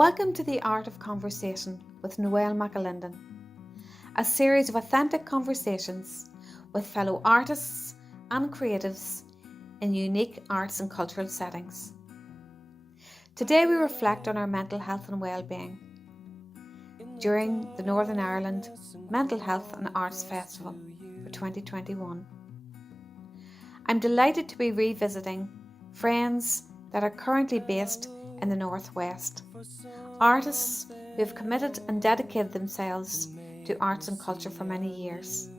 Welcome to The Art of Conversation with Noelle McAlinden, a series of authentic conversations with fellow artists and creatives in unique arts and cultural settings. Today we reflect on our mental health and well-being during the Northern Ireland Mental Health and Arts Festival for 2021. I'm delighted to be revisiting friends that are currently based in the Northwest, artists who have committed and dedicated themselves to arts and culture for many years.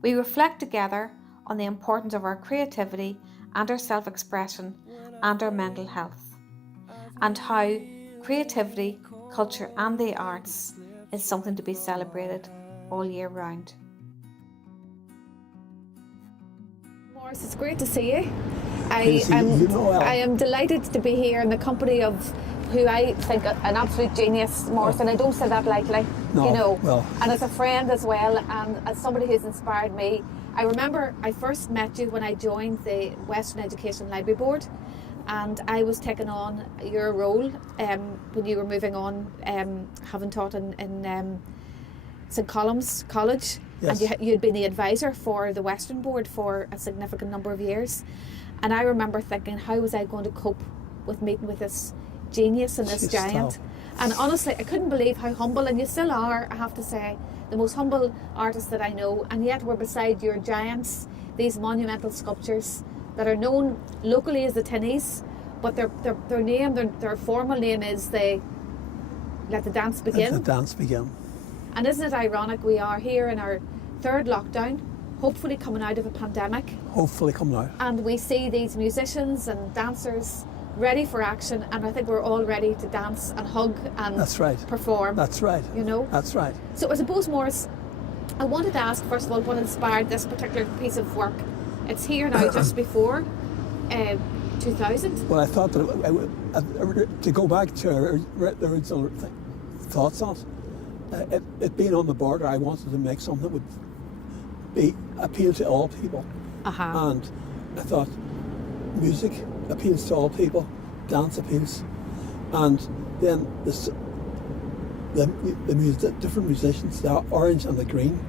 We reflect together on the importance of our creativity and our self-expression and our mental health, and how creativity, culture and the arts is something to be celebrated all year round. Morris, it's great to see you. I am delighted to be here in the company of who I think an absolute genius, Morris, and I don't say that lightly, and as a friend as well, and as somebody who's inspired me. I remember I first met you when I joined the Western Education Library Board, and I was taking on your role when you were moving on, having taught in St Columb's College. Yes. And you'd been the advisor for the Western Board for a significant number of years. And I remember thinking, how was I going to cope with meeting with this genius and this giant? And honestly, I couldn't believe how humble, and you still are, I have to say, the most humble artist that I know. And yet we're beside your giants, these monumental sculptures that are known locally as the Tinnies, but their name, their formal name is the Let the Dance Begin. Let the Dance Begin. And isn't it ironic, we are here in our third lockdown, hopefully coming out of a pandemic. Hopefully coming out. And we see these musicians and dancers ready for action, and I think we're all ready to dance and hug and That's right. perform. That's right. You know? That's right. So I suppose, Morris, I wanted to ask, first of all, what inspired this particular piece of work? It's here now just before 2000. Well, I thought that to go back to the original thoughts on it, it being on the border, I wanted to make something that would appeal to all people. And I thought music appeals to all people, dance appeals, and then the different musicians, the orange and the green,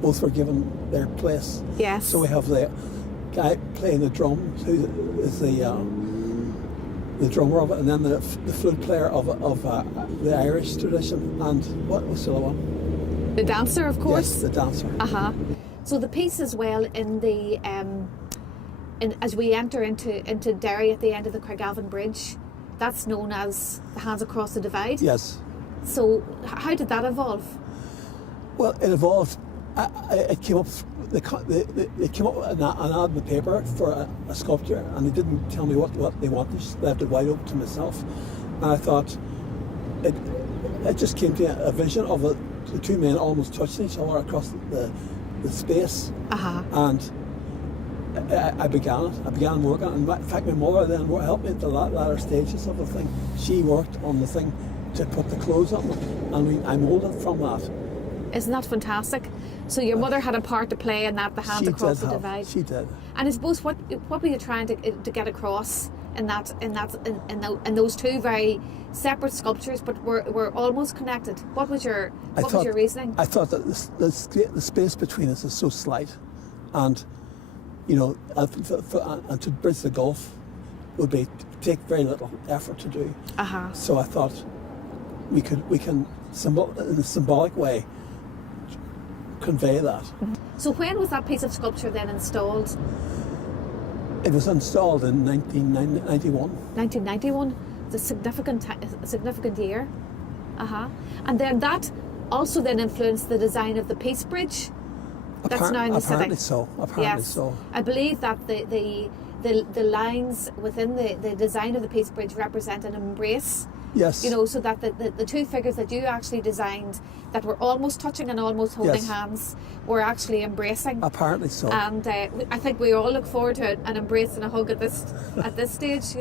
both were given their place. Yes. So we have the guy playing the drums, who is the drummer of it, and then the flute player of the Irish tradition, and what was the other one? The dancer, of course. Yes, the dancer. So the piece as well in the as we enter into Derry at the end of the Craigavon Bridge, that's known as the Hands Across the Divide. Yes. So how did that evolve? Well, it evolved. It came up. They came up with an ad in the paper for a sculpture, and they didn't tell me what they wanted. Just left it wide open to myself, and I thought it just came to a vision of the two men almost touching each other across the space, and I began working. And in fact, my mother then helped me at the latter stages of the thing. She worked on the thing to put the clothes on them, and I moulded from that. Isn't that fantastic? So your mother had a part to play in that, the Hands Across the Divide. She did. And I suppose what were you trying to get across in those two very separate sculptures, but were almost connected? What was your reasoning? I thought that the space between us is so slight, and and to bridge the gulf would take very little effort to do. So I thought we can in a symbolic way convey that. So when was that piece of sculpture then installed? It was installed in 1991. 1991, it's a significant year. And then that also then influenced the design of the Peace Bridge. That's now in the city. Apparently so. I believe that the lines within the design of the Peace Bridge represent an embrace. Yes. So that the two figures that you actually designed that were almost touching and almost holding hands were actually embracing. Apparently so. And I think we all look forward to an embrace and a hug at this stage,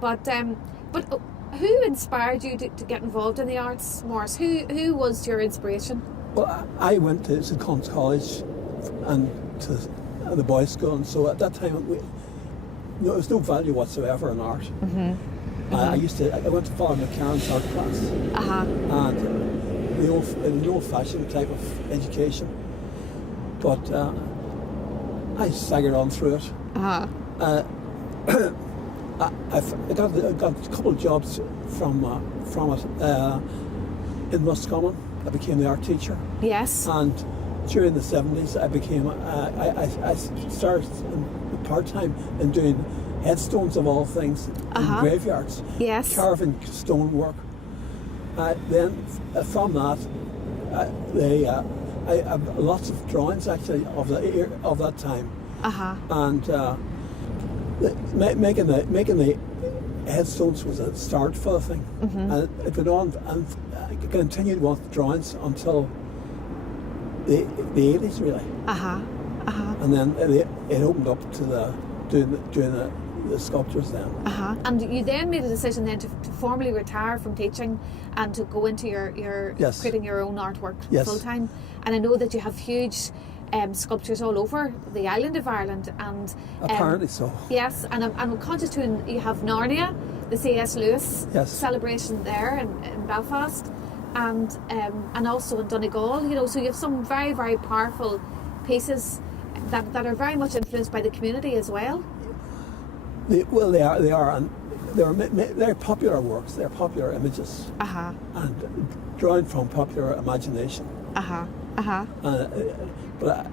But who inspired you to get involved in the arts, Morris? Who was your inspiration? Well, I went to St Columb's College and to the boys' school, and so at that time there was no value whatsoever in art. I went to Father McCarran's art class, and the old-fashioned type of education. But I staggered on through it. I got a couple of jobs from it. In Roscommon, I became the art teacher. Yes. And during the 70s, I started part-time in doing headstones of all things in graveyards. Yes. Carving stonework. Then from that, I have lots of drawings actually of that time. And making the headstones was a start for the thing. And it went on and I continued with drawings until the 80s really. And then it opened up to doing the sculptures then. And you then made a decision then to formally retire from teaching and to go into your Yes. creating your own artwork Yes. full time. And I know that you have huge sculptures all over the island of Ireland, and Apparently so. yes, and I'm conscious too. You have Narnia, the C.S. Lewis Yes. celebration there in Belfast, and also in Donegal. You know, so you have some very, very powerful pieces that are very much influenced by the community as well. They are, and they're popular works. They're popular images, and drawing from popular imagination. But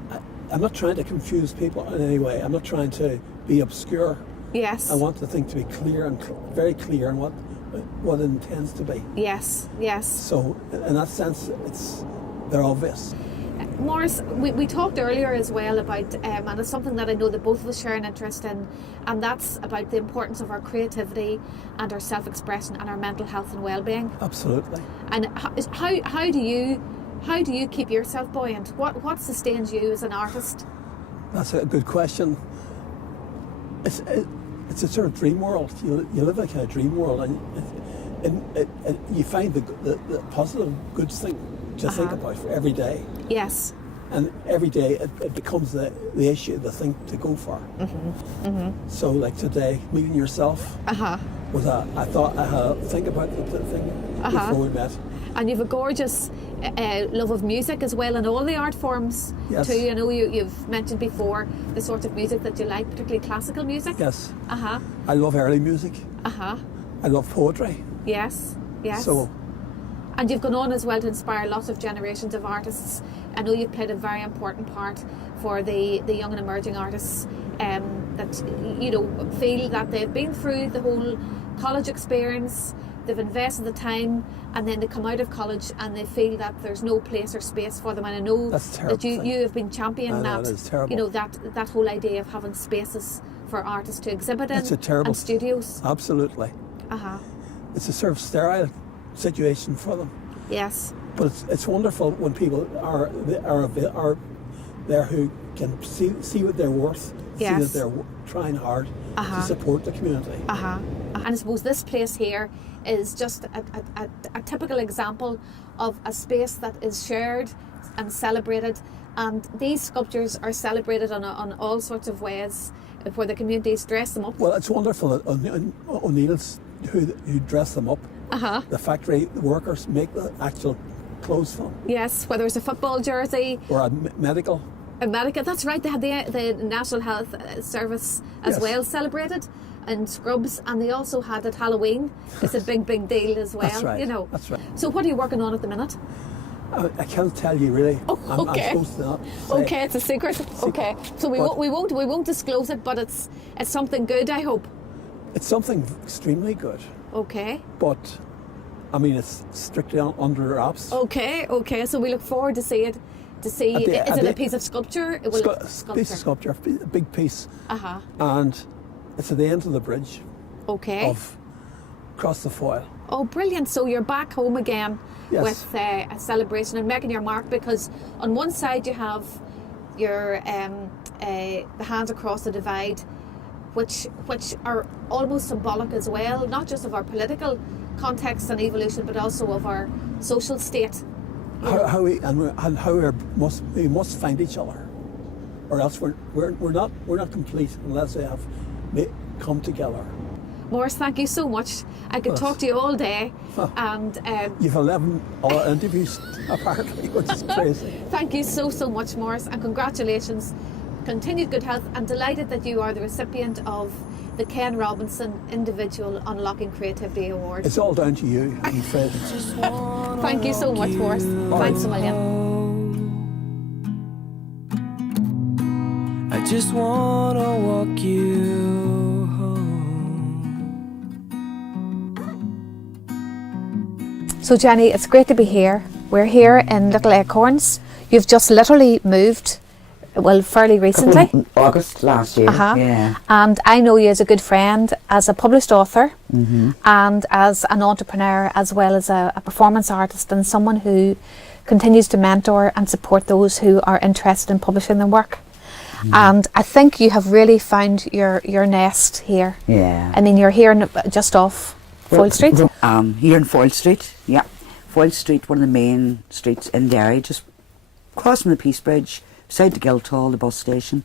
I'm not trying to confuse people in any way. I'm not trying to be obscure. Yes. I want the thing to be clear and very clear in what it intends to be. Yes. Yes. So in that sense, they're obvious. Maurice, we talked earlier as well about, and it's something that I know that both of us share an interest in, and that's about the importance of our creativity and our self-expression and our mental health and well-being. Absolutely. And how do you keep yourself buoyant? What sustains you as an artist? That's a good question. It's a sort of dream world. You live like a dream world, and you find the positive, good thing to think about for every day. Yes. And every day it becomes the issue, the thing to go for. So like today, meeting yourself was I thought I had to think about the thing before we met. And you've a gorgeous love of music as well, and all the art forms too. I know you've mentioned before the sort of music that you like, particularly classical music. Yes. I love early music. I love poetry. Yes. Yes. So. And you've gone on as well to inspire lots of generations of artists. I know you've played a very important part for the young and emerging artists that feel that they've been through the whole college experience, they've invested the time, and then they come out of college and they feel that there's no place or space for them. And I know that you have been championing that. It's terrible. That whole idea of having spaces for artists to exhibit in, it's a terrible, and studios. Absolutely. It's a sort of sterile situation for them. Yes. But it's wonderful when people are there who can see what they're worth, see that they're trying hard to support the community. And I suppose this place here is just a typical example of a space that is shared and celebrated, and these sculptures are celebrated on all sorts of ways where the communities dress them up. Well, it's wonderful that O'Neill's who dress them up. The factory workers make the actual clothes for them. Yes, whether it's a football jersey or a medical. A medical, that's right. They had the National Health Service as well celebrated, and scrubs, and they also had at Halloween. It's a big deal as well. That's right. You know. That's right. So what are you working on at the minute? I can't tell you really. Oh, okay. I'm supposed to not say. Okay, it's a secret. Okay, so we won't disclose it, but it's something good, I hope. It's something extremely good. Okay. But I mean, it's strictly under wraps. Okay. So we look forward to see it. Is it a piece of sculpture? Piece of sculpture, a big piece. And it's at the end of the bridge. Okay. Across the foil. Oh, brilliant! So you're back home again with a celebration and making your mark, because on one side you have your the hands across the divide, which are almost symbolic as well, not just of our political context and evolution, but also of our social state. We must find each other, or else we're not complete unless we have come together. Maurice, thank you so much. I could talk to you all day. And you've 11 other interviews apparently, which is crazy. Thank you so much, Maurice, and congratulations. Continued good health. I'm delighted that you are the recipient of the Ken Robinson Individual Unlocking Creativity Award. It's all down to you, I'm afraid. Thank you so much, Maurice. Thanks a million. I just wanna walk you home. So Jenny, it's great to be here. We're here in Little Acorns. You've just literally moved, well, fairly recently. August last year, yeah. And I know you as a good friend, as a published author, and as an entrepreneur, as well as a performance artist, and someone who continues to mentor and support those who are interested in publishing their work. And I think you have really found your nest here. Yeah. I mean, you're here just off Foyle Street. Here in Foyle Street, yeah. Foyle Street, one of the main streets in Derry, just crossing the Peace Bridge, beside the Guildhall, the bus station.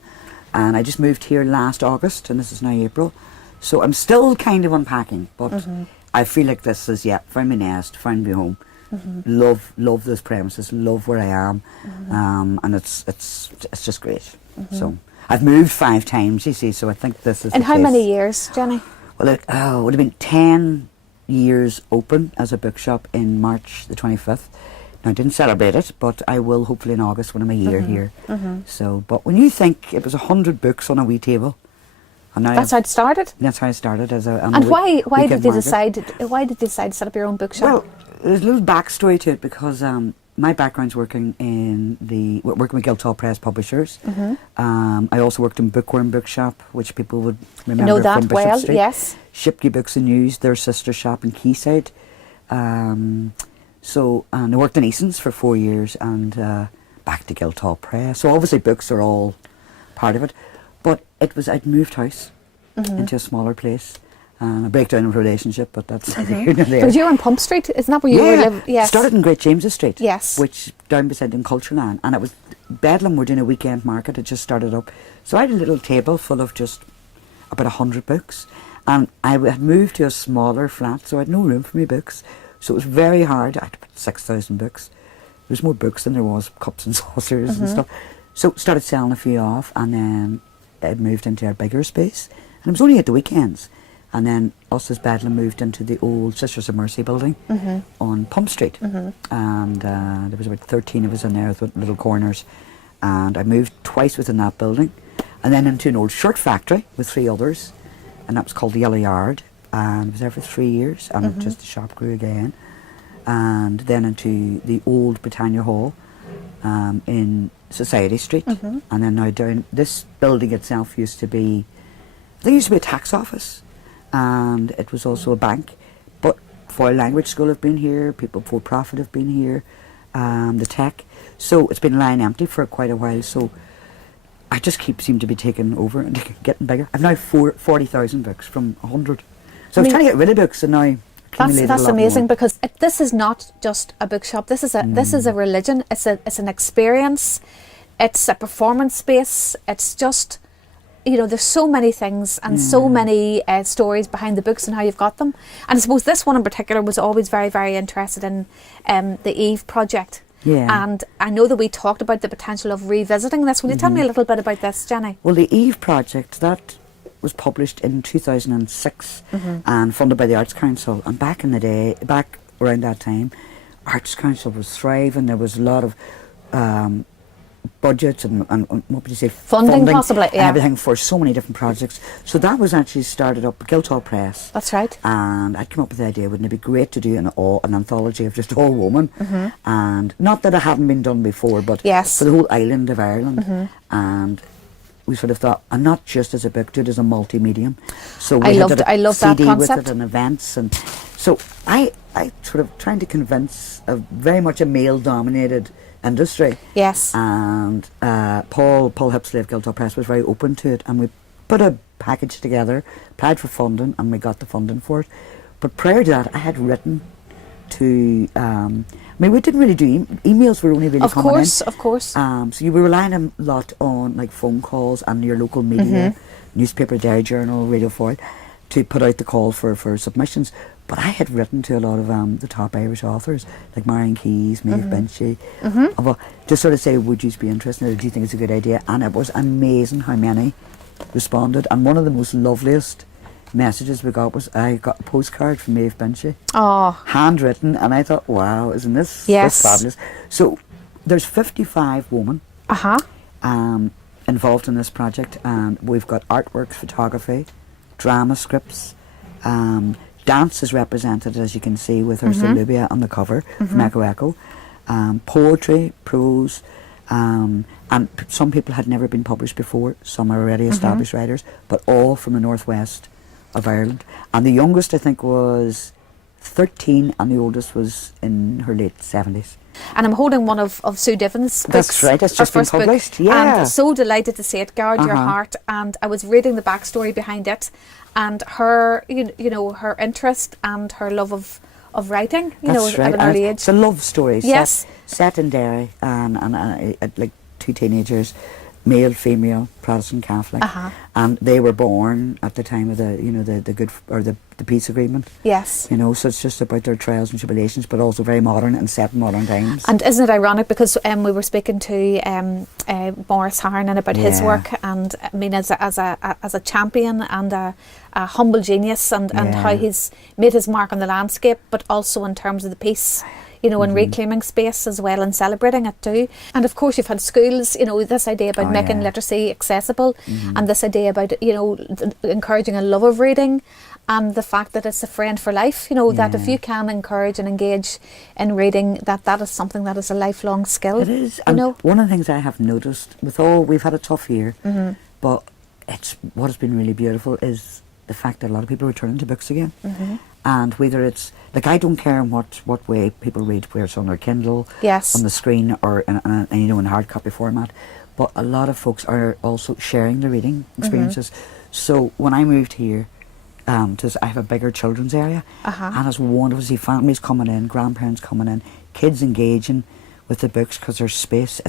And I just moved here last August, and this is now April. So I'm still kind of unpacking, but I feel like this is, found my nest, found my home. Love this premises, love where I am, and it's just great. So I've moved 5 times, you see, so I think this is. In how many years, Jenny? Well, it would have been 10 years open as a bookshop in March the 25th. Now, I didn't celebrate it, but I will hopefully in August when I'm a year here. So, but when you think it was 100 books on a wee table, and now that's how it started. That's how I started as a. And why did you decide? Why did you decide to set up your own bookshop? Well, there's a little backstory to it because my background's working with Guildhall Press publishers. I also worked in Bookworm Bookshop, which people would remember know that from Bishop well, Street. yes. Shipkey Books and News, their sister shop in Quayside. And I worked in Eason's for 4 years and back to Guildhall Press. So obviously books are all part of it. But I'd moved house into a smaller place. A breakdown of a relationship, but that's here and there. But you were in Pump Street, isn't that where you were living? Yes. Started in Great James's Street. Yes. Which down beside in Cultureland, and it was Bedlam. We're doing a weekend market. It just started up, so I had a little table full of just about 100 books, and I had moved to a smaller flat, so I had no room for my books. So it was very hard. I had about 6,000 books. There was more books than there was cups and saucers and stuff. So started selling a few off, and then I moved into a bigger space, and it was only at the weekends. And then us as Bedlam moved into the old Sisters of Mercy building on Pump Street. And there was about 13 of us in there with little corners. And I moved twice within that building. And then into an old shirt factory with 3 others. And that was called the Yellow Yard. And I was there for 3 years. And just the shop grew again. And then into the old Britannia Hall in Society Street. And then now down, this building itself used to be, I think it used to be a tax office. And it was also a bank, but Foyle Language School have been here, people for profit have been here, the tech. So it's been lying empty for quite a while. So I just seem to be taking over and getting bigger. I've now 40,000 books from 100. So I was trying to get rid of books, and now that's amazing because this is not just a bookshop. This is a religion. It's an experience. It's a performance space. It's just. There's so many things and so many stories behind the books and how you've got them. And I suppose this one in particular was always very, very interested in the Eve project. Yeah. And I know that we talked about the potential of revisiting this. Will you tell me a little bit about this, Jenny? Well, the Eve project, that was published in 2006 and funded by the Arts Council. And back in the day, back around that time, Arts Council was thriving. There was a lot of budgets and what would you say, funding possibly, and everything for so many different projects. So that was actually started up at Guildhall Press. That's right. And I'd come up with the idea, wouldn't it be great to do an anthology of just all women? And not that it hadn't been done before, but for the whole island of Ireland. And we sort of thought, and not just as a book, do it as a multi-medium. So we I love that CD concept. with it and events, and so I sort of trying to convince a very much a male-dominated industry. Yes. And Paul Hipsley of Guildhall Press was very open to it, and we put a package together, applied for funding, and we got the funding for it. But prior to that, I had written to. We didn't really do emails. Were only really coming in. Of course. So you were relying a lot on like phone calls and your local media, newspaper, Derry Journal, Radio Foyle. to put out the call for submissions. But I had written to a lot of the top Irish authors, like Marion Keyes, Maeve Binchy, just sort of say, would you be interested, or do you think it's a good idea? And it was amazing how many responded. And one of the most loveliest messages we got was, I got a postcard from Maeve Binchy, handwritten, and I thought, wow, isn't this fabulous? So there's 55 women involved in this project, and we've got artworks, photography, drama scripts, dance is represented, as you can see, with Ursula Lubia on the cover from Echo Echo, poetry, prose, and some people had never been published before, some are already established writers, but all from the northwest of Ireland. And the youngest, I think, was 13, and the oldest was in her late 70s. And I'm holding one of Sue Diven's books. That's right, it's just been published. Yeah. And so delighted to see it, Guard Your Heart. And I was reading the backstory behind it, and her, you know, her interest and her love of writing, at an early age. It's a love story. Yes. Set in Derry, and like two teenagers, male, female, Protestant, Catholic, and they were born at the time of the peace agreement. Yes. So it's just about their trials and tribulations, but also very modern and set in modern times. And isn't it ironic, because we were speaking to Maurice Harnan about his work, and I mean, as a champion and a humble genius, and how he's made his mark on the landscape, but also in terms of the peace, and reclaiming space as well, and celebrating it too. And of course you've had schools, this idea about making literacy accessible, and this idea about, encouraging a love of reading, and the fact that it's a friend for life, that if you can encourage and engage in reading, that is something that is a lifelong skill. It is. And one of the things I have noticed, we've had a tough year, but what has been really beautiful is the fact that a lot of people are returning to books again. And whether it's, like, I don't care in what way people read, whether it's on their Kindle, on the screen, or in hard copy format, but a lot of folks are also sharing their reading experiences. So when I moved here, I have a bigger children's area, and it's wonderful to see families coming in, grandparents coming in, kids engaging with the books, because there's space.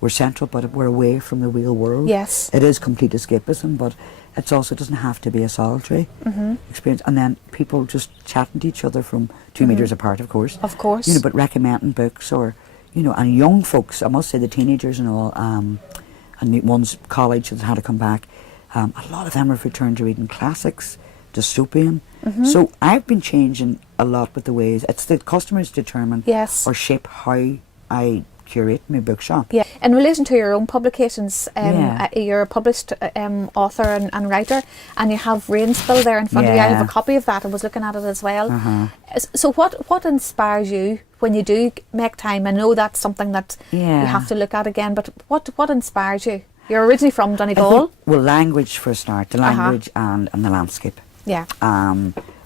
We're central, but we're away from the real world. Yes. It is complete escapism, but it doesn't have to be a solitary experience. And then people just chatting to each other from 2 metres apart, of course. Of course. But recommending books, or, and young folks, I must say the teenagers and all, and the ones college that had to come back, a lot of them have returned to reading classics, dystopian. So I've been changing a lot with the ways, it's the customers determine or shape how I curate my bookshop. Yeah. In relation to your own publications, you're a published author and writer, and you have Rainspill there in front of you. I have a copy of that. I was looking at it as well. So what inspires you when you do make time? I know that's something that you have to look at again, but what inspires you? You're originally from Donegal. Well, language for a start, the language and the landscape. Yeah. I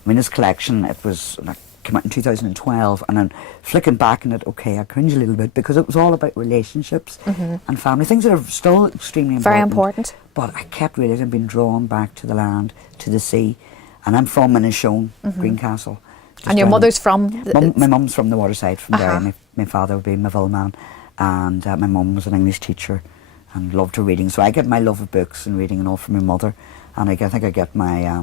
mean, this collection, it was came out in 2012, and then flicking back on it, I cringe a little bit, because it was all about relationships and family, things that are still extremely important. Very important. But I kept realizing, being drawn back to the land, to the sea, and I'm from Minishone, Greencastle. And your mother's from? My mum's from the waterside, from Derry. My father would be Maville man, and my mum was an English teacher and loved her reading. So I get my love of books and reading and all from my mother, and I think I get my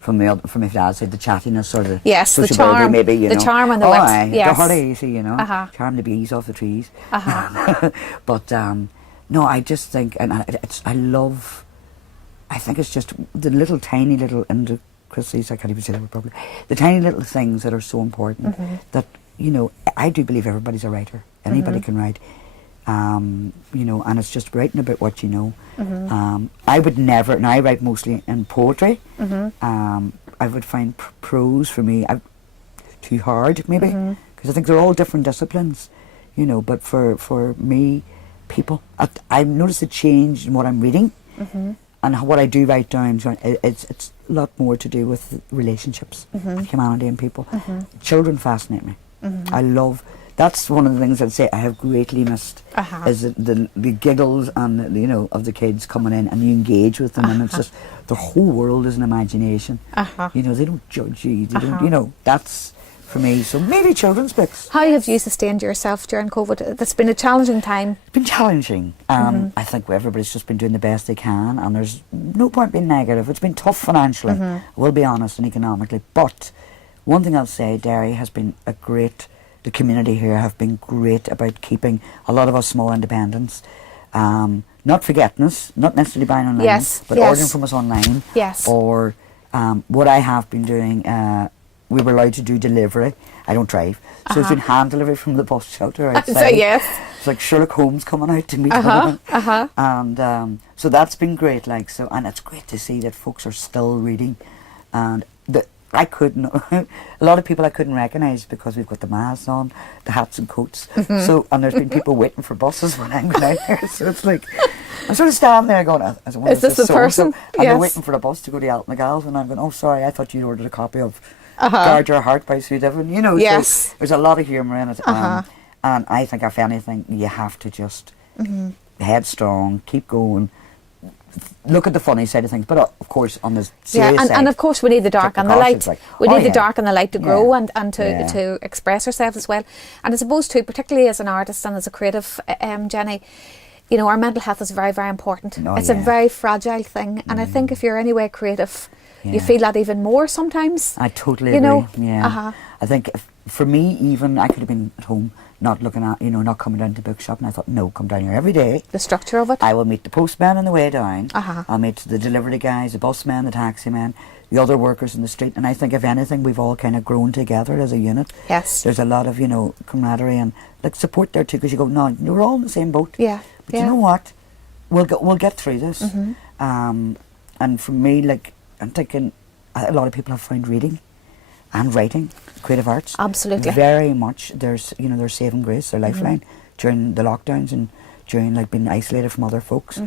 from my dad's side, the chattiness, or the the charm, maybe, the charm and the wit, the hurry, you see, charm the bees off the trees. But no, I just think, and I think it's just the little tiny little intricacies, I can't even say that word properly, the tiny little things that are so important, that, I do believe everybody's a writer. Anybody can write. And it's just writing about what you know. I would never, and I write mostly in poetry, I would find prose for me too hard, maybe, because I think they're all different disciplines, but for me, people, I've noticed a change in what I'm reading, and what I do write down. It's a lot more to do with relationships and humanity and people. Children fascinate me. I love. That's one of the things I'd say I have greatly missed, is the giggles and of the kids coming in, and you engage with them, and it's just the whole world is an imagination. They don't judge you. They don't. That's for me. So maybe children's books. How have you sustained yourself during COVID? It's been a challenging time. It's been challenging. I think everybody's just been doing the best they can, and there's no point being negative. It's been tough financially, we'll be honest, and economically. But one thing I'll say, Derry has been the community here have been great about keeping a lot of us small independents, not forgetting us, not necessarily buying online, but ordering from us online. Yes. Or what I have been doing, we were allowed to do delivery. I don't drive. So it's been hand delivery from the bus shelter outside. So yes. It's like Sherlock Holmes coming out to meet And so that's been great. Like, so, and it's great to see that folks are still reading. And I couldn't, a lot of people I couldn't recognise because we've got the masks on, the hats and coats. So, and there's been people waiting for buses when I'm going out there. So it's like, I'm sort of standing there going, is this the person? And they're waiting for the bus to go to Altnagalls, and I'm going, oh, sorry, I thought you ordered a copy of Guard Your Heart by Sue Devon. You know, so there's a lot of humour in it. And I think, if anything, you have to just headstrong, keep going. Look at the funny side of things, but of course on the serious side, and of course we need the dark and the light. Like, we need the dark and the light to grow and to express ourselves as well. And I suppose too, particularly as an artist and as a creative, Jenny, you know, our mental health is very, very important. It's a very fragile thing, and I think if you're anyway creative, you feel that even more sometimes. I totally agree. I think for me, even I could have been at home, not looking at, not coming down to the bookshop, and I thought, no, come down here every day. The structure of it. I will meet the postman on the way down. I'll meet the delivery guys, the busmen, the taxi men, the other workers in the street, and I think, if anything, we've all kind of grown together as a unit. Yes. There's a lot of, camaraderie and like support there too, because you go, no, we're all in the same boat. Yeah. But you know what? We'll get through this. And for me, like, I'm thinking, a lot of people have found reading and writing, creative arts. Absolutely. Very much. There's their saving grace, their lifeline during the lockdowns and during like being isolated from other folks.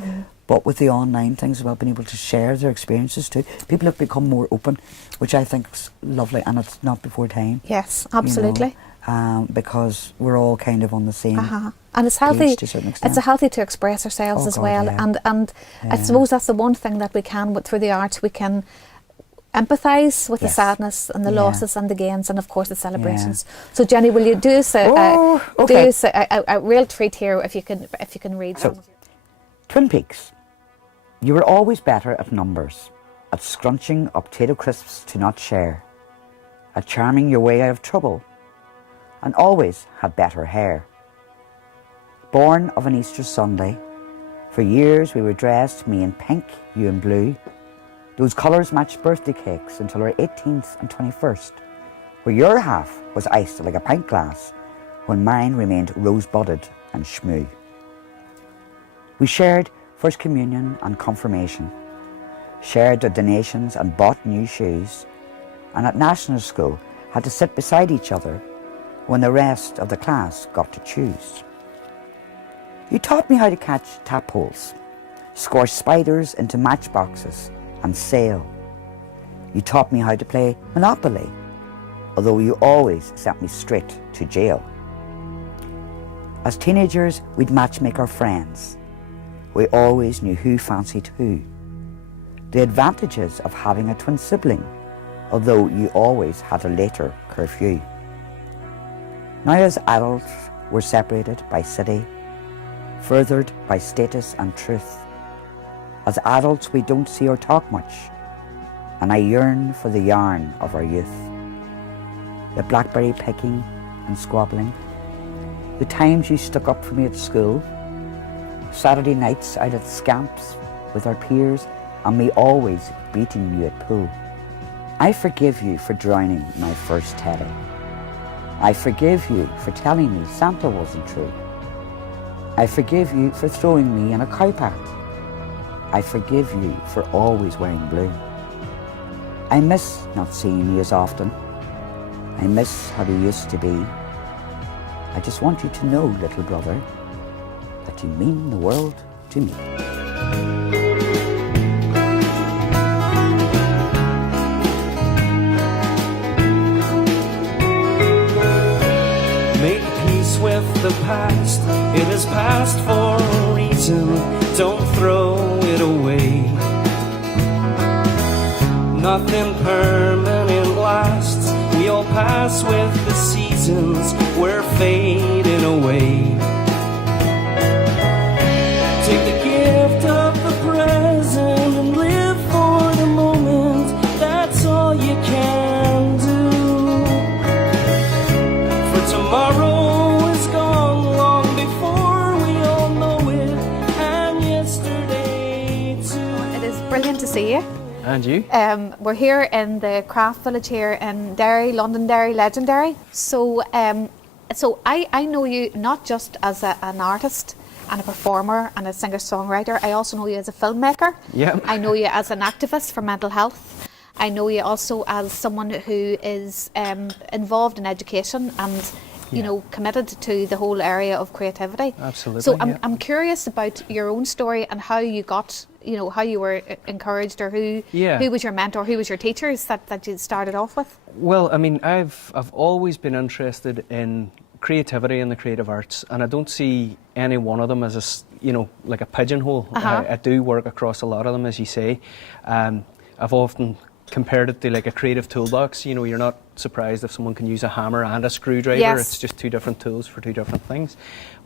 But with the online things about being able to share their experiences too, people have become more open, which I think is lovely, and it's not before time. Yes, absolutely. Because we're all kind of on the same and it's healthy to a certain extent. It's healthy to express ourselves as well. And I suppose that's the one thing that we can, through the arts, we can empathise with the sadness and the losses and the gains, and of course the celebrations. So Jenny, will you do us a real treat here if you can read some? Twin Peaks. You were always better at numbers, at scrunching up potato crisps to not share, at charming your way out of trouble, and always had better hair. Born of an Easter Sunday, for years we were dressed, me in pink, you in blue. Those colours matched birthday cakes until our 18th and 21st, where your half was iced like a pint glass, when mine remained rose-budded and schmoo. We shared First Communion and Confirmation, shared the donations and bought new shoes, and at National School had to sit beside each other when the rest of the class got to choose. You taught me how to catch tadpoles, score spiders into matchboxes, and sail. You taught me how to play Monopoly, although you always sent me straight to jail. As teenagers, we'd matchmake our friends. We always knew who fancied who. The advantages of having a twin sibling, although you always had a later curfew. Now as adults, we're separated by city, furthered by status and truth. As adults, we don't see or talk much, and I yearn for the yarn of our youth. The blackberry picking and squabbling, the times you stuck up for me at school, Saturday nights out at Scamps with our peers, and me always beating you at pool. I forgive you for drowning my first teddy. I forgive you for telling me Santa wasn't true. I forgive you for throwing me in a cowpat. I forgive you for always wearing blue. I miss not seeing you as often. I miss how we used to be. I just want you to know, little brother, that you mean the world to me. Make peace with the past. It is past for a reason. Don't throw it away. Nothing permanent lasts. We all pass pass with the seasons, we're fading away. Take the gift of the present and live for the moment, that's all you can do. For tomorrow is gone long before we all know it, and yesterday too. It is brilliant to see you. And you? We're here in the craft village here in Derry, Londonderry, Legendary. So, I know you not just as an artist and a performer and a singer-songwriter. I also know you as a filmmaker. Yeah. I know you as an activist for mental health. I know you also as someone who is involved in education and you know, committed to the whole area of creativity. Absolutely. So I'm curious about your own story and how you got, you know, how you were encouraged, or who was your mentor, who was your teachers that you started off with? Well, I mean, I've always been interested in creativity and the creative arts, and I don't see any one of them as a, you know, like a pigeonhole. I do work across a lot of them, as you say. I've often compared it to like a creative toolbox. You know, you're not surprised if someone can use a hammer and a screwdriver. Yes. It's just two different tools for two different things.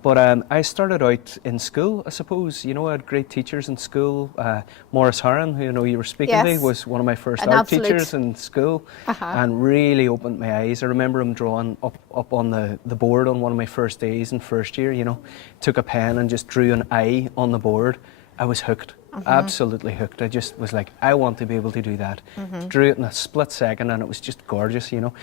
But I started out in school, I suppose. You know, I had great teachers in school. Maurice Harron, who you know you were speaking to, was one of my first art teachers in school, and really opened my eyes. I remember him drawing up on the board on one of my first days in first year. You know, took a pen and just drew an eye on the board. I was hooked. Absolutely hooked. I just was like, I want to be able to do that. Drew it in a split second, and it was just gorgeous, you know.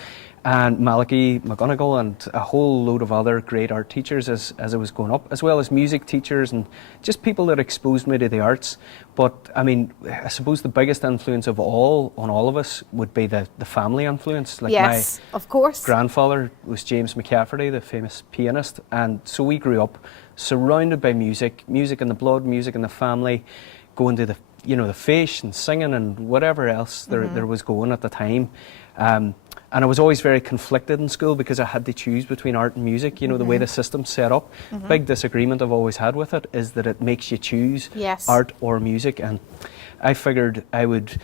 And Malachi McGonigal and a whole load of other great art teachers as I was going up, as well as music teachers and just people that exposed me to the arts. But I mean, I suppose the biggest influence of all on all of us would be the family influence. Like yes, of course. Grandfather was James McCafferty, the famous pianist, and so we grew up surrounded by music in the blood, music in the family, going to the fish and singing and whatever else there was going at the time. And I was always very conflicted in school because I had to choose between art and music, you know, the way the system's set up. Big disagreement I've always had with it is that it makes you choose art or music, and I figured I would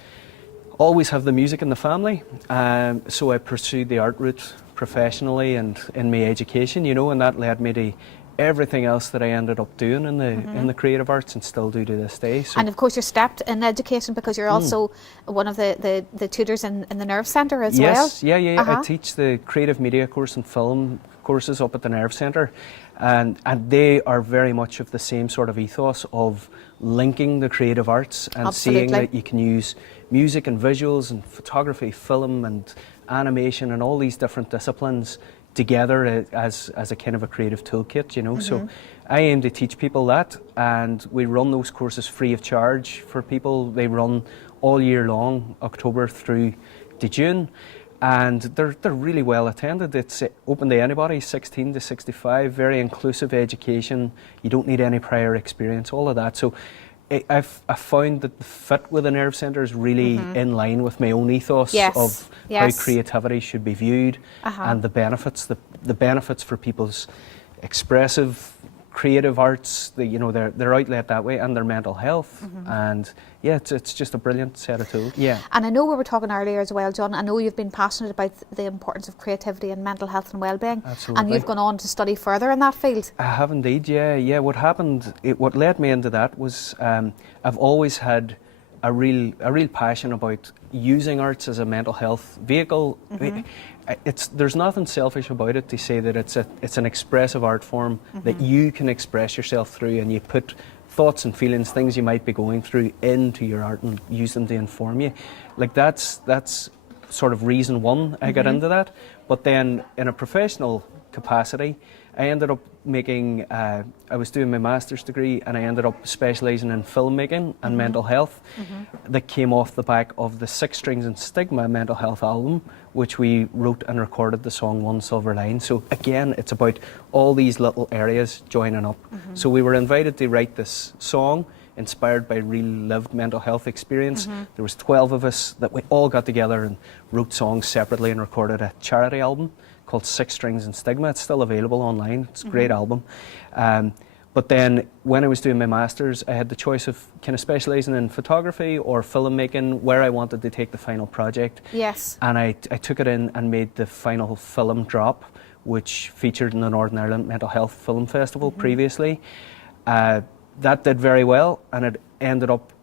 always have the music in the family, so I pursued the art route professionally and in my education, you know, and that led me to everything else that I ended up doing in the creative arts and still do to this day. So. And of course you're stepped in education because you're also one of the tutors in the Nerve Centre as well. Yes, yeah. I teach the creative media course and film courses up at the Nerve Centre, and they are very much of the same sort of ethos of linking the creative arts and seeing that you can use music and visuals and photography, film and animation and all these different disciplines together as a kind of a creative toolkit, you know. So I aim to teach people that, and we run those courses free of charge for people. They run all year long, October through to June, and they're really well attended. It's open to anybody, 16 to 65, very inclusive education. You don't need any prior experience, all of that. So I've found that the fit with the Nerve Centre is really in line with my own ethos of how creativity should be viewed and the benefits for people's expressive creative arts, their outlet that way, and their mental health. And yeah, it's just a brilliant set of tools. Yeah. And I know we were talking earlier as well, John, I know you've been passionate about the importance of creativity and mental health and well-being. Absolutely. And you've gone on to study further in that field. I have indeed, yeah. What happened, what led me into that was I've always had a real passion about using arts as a mental health vehicle. There's nothing selfish about it to say that it's an expressive art form that you can express yourself through, and you put thoughts and feelings, things you might be going through, into your art and use them to inform you. Like that's sort of reason one I got into that. But then in a professional capacity, I ended up making, I was doing my master's degree, and I ended up specialising in filmmaking and mental health. That came off the back of the Six Strings and Stigma mental health album, which we wrote and recorded the song One Silver Line. So again, it's about all these little areas joining up. So we were invited to write this song inspired by real lived mental health experience. There was 12 of us that we all got together and wrote songs separately and recorded a charity album called Six Strings and Stigma. It's still available online. It's a great album. But then when I was doing my Masters, I had the choice of kind of specialising in photography or filmmaking, where I wanted to take the final project. Yes. And I took it in and made the final film drop, which featured in the Northern Ireland Mental Health Film Festival previously. That did very well, and it ended up,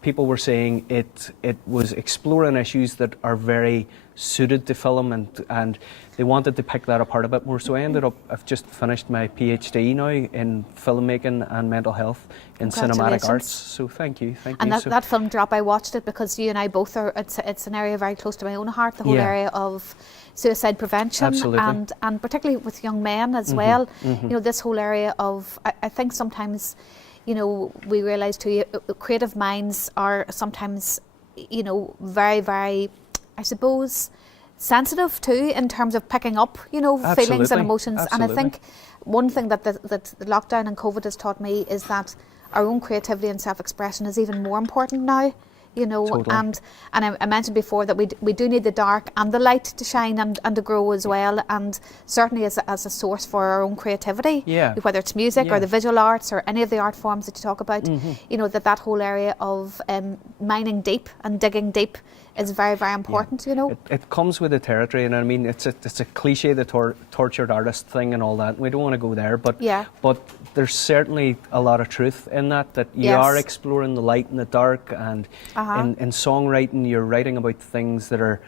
people were saying it was exploring issues that are very suited to film, and they wanted to pick that apart a bit more. So I ended up, I've just finished my PhD now in filmmaking and mental health in cinematic arts. So thank you. And that film drop, I watched it because you and I both are, it's an area very close to my own heart, the whole area of suicide prevention. Absolutely. And particularly with young men as well. You know, this whole area of, I think sometimes, you know, we realise too, creative minds are sometimes, you know, very, very, I suppose, sensitive too in terms of picking up, you know, feelings and emotions. And I think one thing that the lockdown and COVID has taught me is that our own creativity and self-expression is even more important now. You know, and I mentioned before that we do need the dark and the light to shine and to grow as well, and certainly as a source for our own creativity, whether it's music or the visual arts or any of the art forms that you talk about. You know, that whole area of mining deep and digging deep is very, very important. You know, it comes with the territory, and I mean it's a cliche, the tortured artist thing and all that. We don't want to go there, but there's certainly a lot of truth in that you are exploring the light and the dark, and in songwriting you're writing about things that are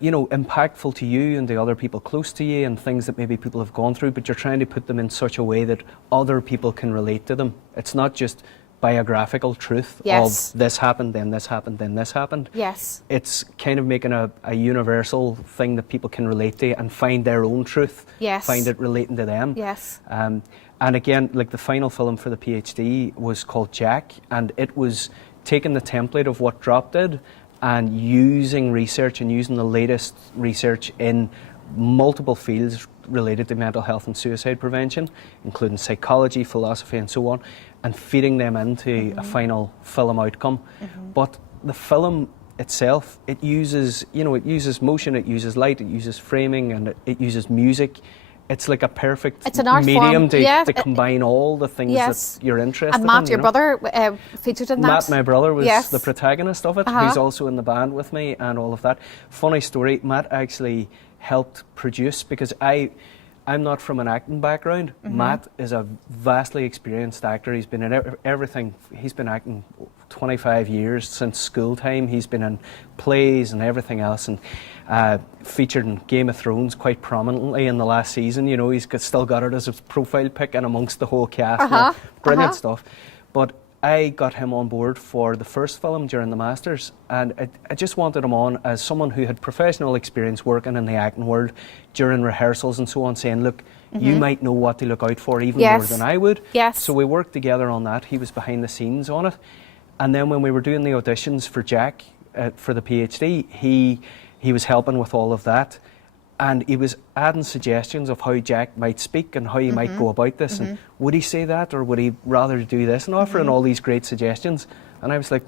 you know, impactful to you and the other people close to you, and things that maybe people have gone through, but you're trying to put them in such a way that other people can relate to them. It's not just biographical truth of this happened, then this happened, then this happened. Yes. It's kind of making a universal thing that people can relate to and find their own truth. Yes. Find it relating to them. Yes. And again, like the final film for the PhD was called Jack, and it was taking the template of what Drop did and using research and using the latest research in multiple fields related to mental health and suicide prevention, including psychology, philosophy and so on, and feeding them into a final film outcome. But the film itself, it uses motion, it uses light, it uses framing, and it uses music. It's like a perfect medium to combine all the things that you're interested in. And Matt, your brother, featured in that? Matt, my brother, was the protagonist of it. He's also in the band with me and all of that. Funny story, Matt actually helped produce, because I'm not from an acting background. Matt is a vastly experienced actor. He's been in everything. He's been acting 25 years since school time. He's been in plays and everything else, and featured in Game of Thrones quite prominently in the last season. You know, he's still got it as a profile pic and amongst the whole cast. Brilliant stuff. But I got him on board for the first film during the Masters, and I just wanted him on as someone who had professional experience working in the acting world during rehearsals and so on, saying, look, you might know what to look out for even more than I would. So we worked together on that. He was behind the scenes on it. And then when we were doing the auditions for Jack for the PhD, he was helping with all of that. And he was adding suggestions of how Jack might speak and how he might go about this. And would he say that, or would he rather do this, and offering all these great suggestions. And I was like,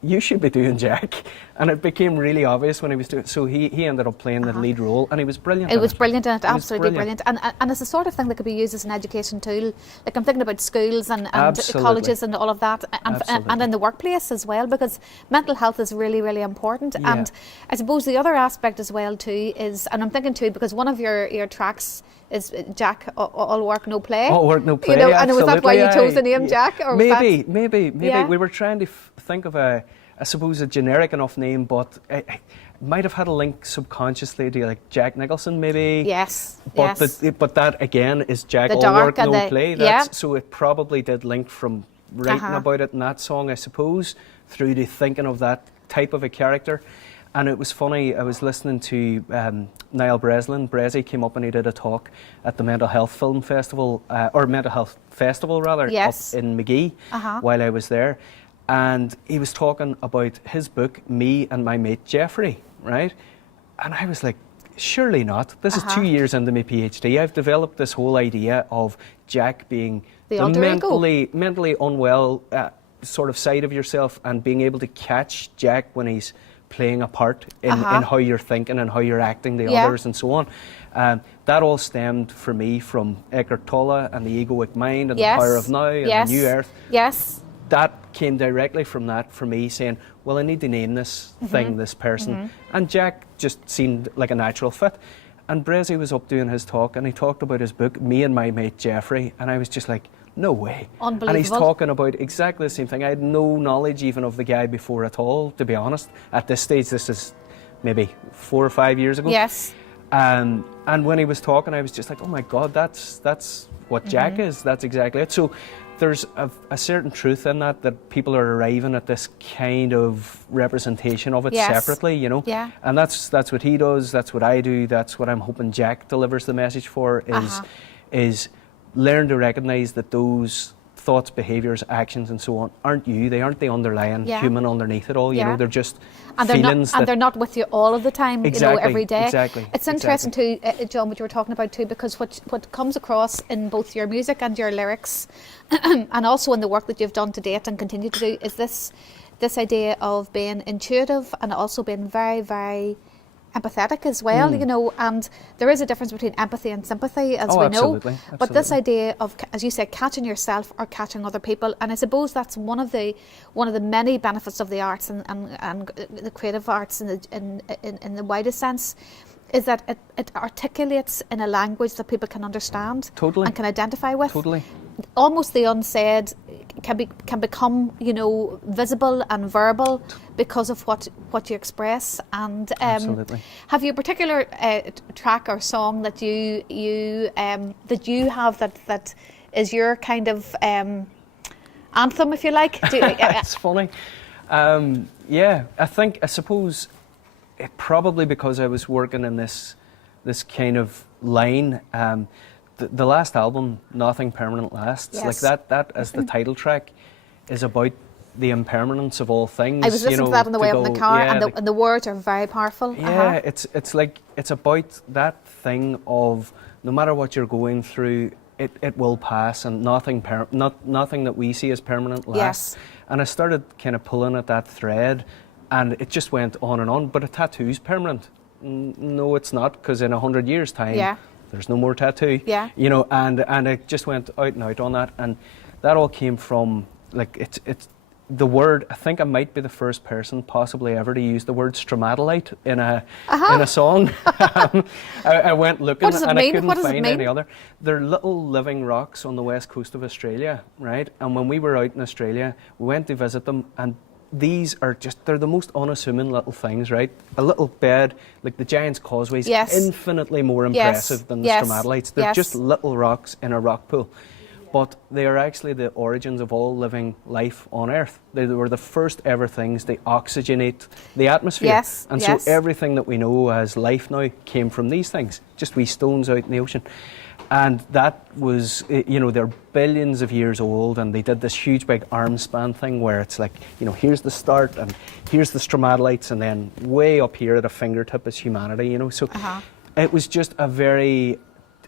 you should be doing Jack. And it became really obvious when he was doing it. So he ended up playing the lead role, and he was brilliant. It was brilliant in it, absolutely brilliant. And it's the sort of thing that could be used as an education tool. Like, I'm thinking about schools and colleges and all of that, and in the workplace as well, because mental health is really, really important. And I suppose the other aspect as well too is, and I'm thinking too, because one of your tracks is Jack, all work, no play. All work, no play, you know, and was that why you chose the name Jack? Or maybe. We were trying to think of I suppose a generic enough name, but it might have had a link subconsciously to like Jack Nicholson, maybe. But that again is Jack, all work, no play. So it probably did link from writing about it in that song, I suppose, through to thinking of that type of a character. And it was funny, I was listening to Niall Breslin. Brezzy came up and he did a talk at the Mental Health Film Festival, or Mental Health Festival rather, up in Magee while I was there. And he was talking about his book, Me and My Mate Jeffrey, right? And I was like, surely not. This is 2 years into my PhD. I've developed this whole idea of Jack being the mentally unwell sort of side of yourself, and being able to catch Jack when he's playing a part in how you're thinking and how you're acting the others and so on. That all stemmed for me from Eckhart Tolle and the egoic mind and the power of now and the new earth. Yes. That came directly from that for me, saying, well, I need to name this thing, this person. And Jack just seemed like a natural fit. And Brezzy was up doing his talk, and he talked about his book, me and my mate Jeffrey, and I was just like, no way. Unbelievable. And he's talking about exactly the same thing. I had no knowledge even of the guy before at all, to be honest. At this stage, this is maybe 4 or 5 years ago. Yes. And when he was talking, I was just like, oh my God, that's what Jack is. That's exactly it. So there's a certain truth in that people are arriving at this kind of representation of it separately, you know. Yeah. And that's what he does. That's what I do. That's what I'm hoping Jack delivers the message for. Is learn to recognise that those thoughts, behaviours, actions, and so on aren't you. They aren't the underlying human underneath it all. You know, they're just feelings. And they're not with you all of the time. Exactly, you know, every day. Exactly. It's interesting too, John, what you were talking about too, because what comes across in both your music and your lyrics, and also in the work that you've done to date and continue to do, is this idea of being intuitive and also being very, very empathetic as well, you know, and there is a difference between empathy and sympathy, as we know. Absolutely. But this idea of, as you said, catching yourself or catching other people, and I suppose that's one of the many benefits of the arts and the creative arts in the widest sense, is that it articulates in a language that people can understand and can identify with. Almost the unsaid can become, you know, visible and verbal because of what you express. And have you a particular track or song that you have that is your kind of anthem, if you like? It's funny. I suppose it probably because I was working in this kind of line. The last album, Nothing Permanent Lasts, like that as the title track, is about the impermanence of all things. I was listening to that on the way up in the car, and the words are very powerful. Yeah, it's about that thing of no matter what you're going through, it will pass, and nothing that we see as permanent lasts. And I started kind of pulling at that thread, and it just went on and on. But a tattoo's permanent. No, it's not, because in 100 years' time, there's no more tattoo. You know, and it just went out and out on that, and that all came from, like, it's the word. I think I might be the first person possibly ever to use the word stromatolite in a song. I went looking and I couldn't find any other. They're little living rocks on the west coast of Australia, right? And when we were out in Australia, we went to visit them, and these are they're the most unassuming little things, right? A little bed, like the Giant's Causeway, is infinitely more impressive than the stromatolites. They're just little rocks in a rock pool. But they are actually the origins of all living life on Earth. They were the first ever things. They oxygenate the atmosphere. And so everything that we know as life now came from these things, just wee stones out in the ocean. And that was, you know, they're billions of years old, and they did this huge big arm span thing where it's like, you know, here's the start, and here's the stromatolites, and then way up here at a fingertip is humanity, you know. So it was just a very,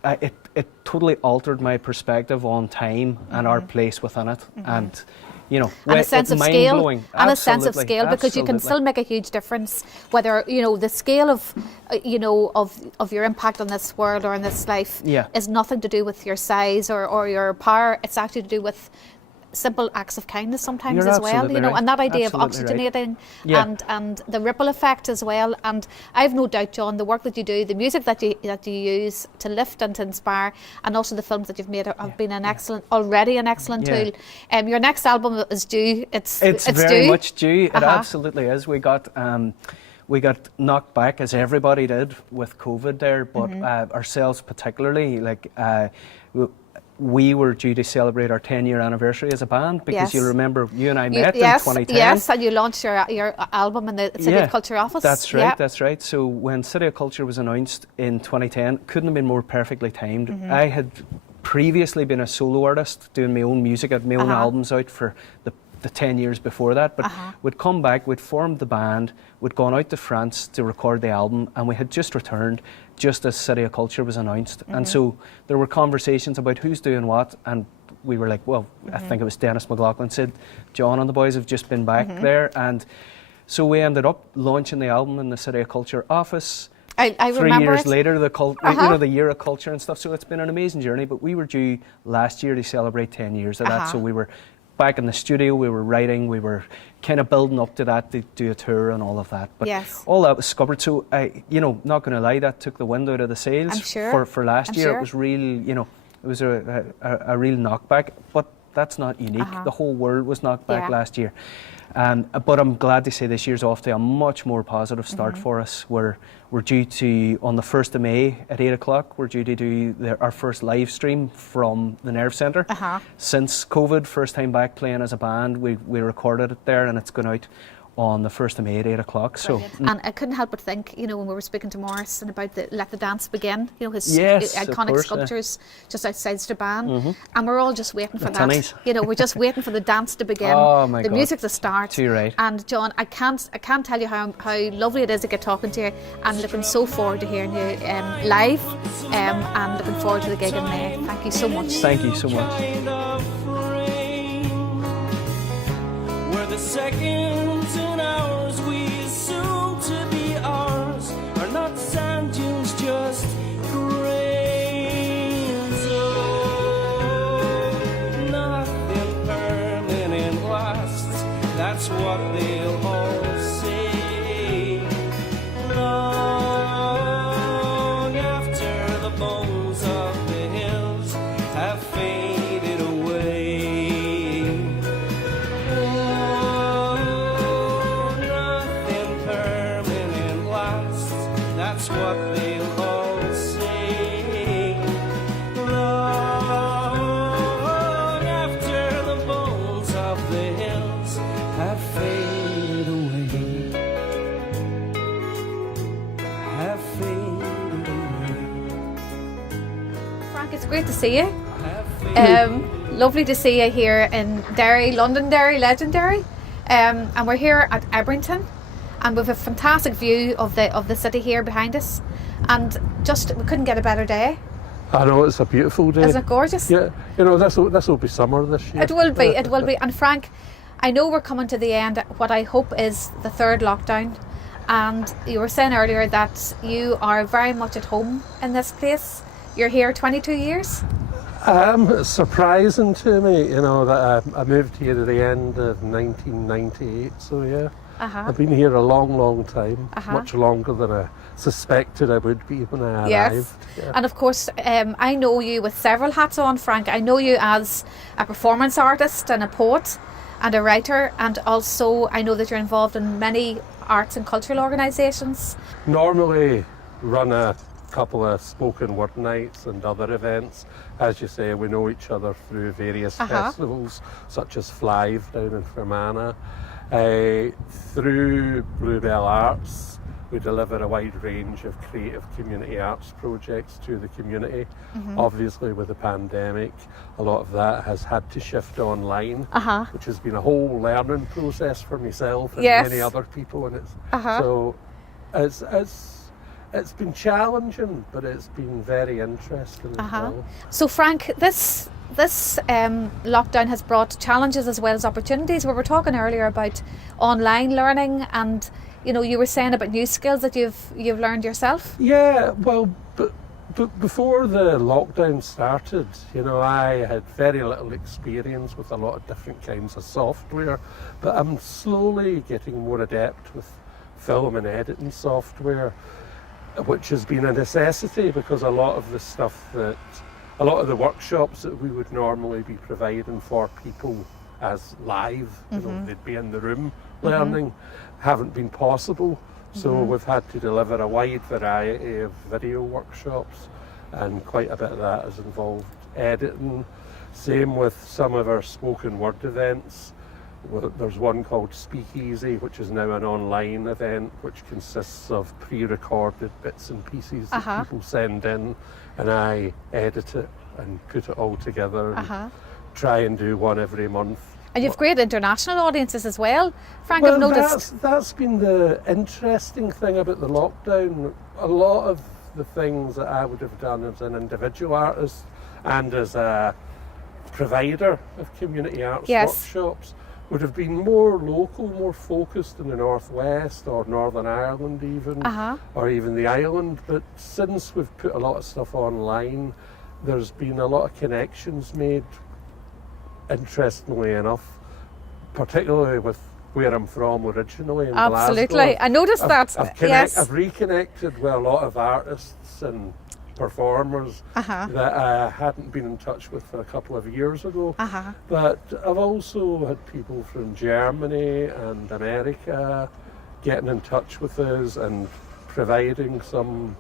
it totally altered my perspective on time and our place within it. And, you know, and a sense of scale, and a sense of scale, because you can still make a huge difference, whether, you know, the scale of, you know, of your impact on this world or in this life is nothing to do with your size or your power. It's actually to do with simple acts of kindness sometimes as well, you know, and that idea of oxygenating and the ripple effect as well. And I've no doubt, John, the work that you do, the music that you use to lift and to inspire, and also the films that you've made have been already an excellent tool. Your next album is due. It's very much due. It absolutely is. We got knocked back, as everybody did, with COVID there, but ourselves particularly, like we were due to celebrate our 10-year anniversary as a band, because you'll remember you and I met in 2010. Yes, and you launched your album in the City of Culture office. That's right, that's right. So when City of Culture was announced in 2010, couldn't have been more perfectly timed. I had previously been a solo artist doing my own music, had my own albums out for the 10 years before that, but we'd come back, we'd formed the band, we'd gone out to France to record the album, and we had just returned just as City of Culture was announced. And so there were conversations about who's doing what, and we were like, well, I think it was Dennis McLaughlin said, John and the boys have just been back there, and So we ended up launching the album in the City of Culture office. I 3 remember years it. later, the year of culture and stuff. So it's been an amazing journey. But we were due last year to celebrate 10 years of that. So we were back in the studio. We were writing. We were kind of building up to that to do a tour and all of that. But all that was scuppered. So not going to lie, that took the wind out of the sails. I'm sure. For last year. Sure. It was real. It was a real knockback. But that's not unique. The whole world was knocked back last year. But I'm glad to say this year's off to a much more positive start for us. We're due to, on the 1st of May at 8 o'clock, we're due to do our first live stream from the Nerve Centre. Since COVID, first time back playing as a band, we recorded it there and it's gone out on the 1st of May at 8 o'clock. So, and I couldn't help but think, when we were speaking to Morris and about Let the Dance Begin, his iconic sculptures just outside Strabane, and we're all just waiting for that. We're just waiting for the dance to begin, the music to start. Too right. And John, I can't tell you how lovely it is to get talking to you, and looking so forward to hearing you live, and looking forward to the gig in May. Thank you so much. Thank you so much. The seconds and hours we assume to be ours are not sand dunes, just grains. Oh, nothing permanent lasts, that's what they'll all say. Long after the bones of the hills have faded away. That's what they'll all say. Long after the bones of the hills have faded away. Have faded away. Frank, it's great to see you. Lovely to see you here in Derry, Londonderry, legendary. And we're here at Ebrington. And we have a fantastic view of the city here behind us, and we couldn't get a better day. I know, it's a beautiful day. Isn't it gorgeous? Yeah, this will be summer this year. It will be. And Frank, I know we're coming to the end. What I hope is the third lockdown, and you were saying earlier that you are very much at home in this place. You're here 22 years. It's surprising to me, that I moved here at the end of 1998. So yeah. I've been here a long, long time, much longer than I suspected I would be when I arrived. Yeah. And of course, I know you with several hats on, Frank. I know you as a performance artist and a poet and a writer, and also I know that you're involved in many arts and cultural organisations. Normally run a couple of spoken word nights and other events. As you say, we know each other through various festivals, such as Flive down in Fermanagh. Through Bluebell Arts, we deliver a wide range of creative community arts projects to the community. Obviously, with the pandemic, a lot of that has had to shift online, which has been a whole learning process for myself and many other people. And so it's been challenging, but it's been very interesting as well. So Frank, this lockdown has brought challenges as well as opportunities. We were talking earlier about online learning, and you were saying about new skills that you've learned yourself. Yeah, well, but before the lockdown started, I had very little experience with a lot of different kinds of software, but I'm slowly getting more adept with film and editing software, which has been a necessity because a lot of the workshops that we would normally be providing for people as live, they'd be in the room learning, haven't been possible. So we've had to deliver a wide variety of video workshops, and quite a bit of that has involved editing. Same with some of our spoken word events. There's one called Speakeasy, which is now an online event, which consists of pre-recorded bits and pieces that people send in, and I edit it and put it all together and try and do one every month. And you've great international audiences as well, Frank. Well, I've noticed. That's been the interesting thing about the lockdown. A lot of the things that I would have done as an individual artist and as a provider of community arts workshops would have been more local, more focused in the Northwest or Northern Ireland even, or even the island. But since we've put a lot of stuff online, there's been a lot of connections made, interestingly enough, particularly with where I'm from originally in Absolutely. Glasgow. I noticed that. Yes. I've reconnected with a lot of artists and performers that I hadn't been in touch with for a couple of years ago. But I've also had people from Germany and America getting in touch with us and providing some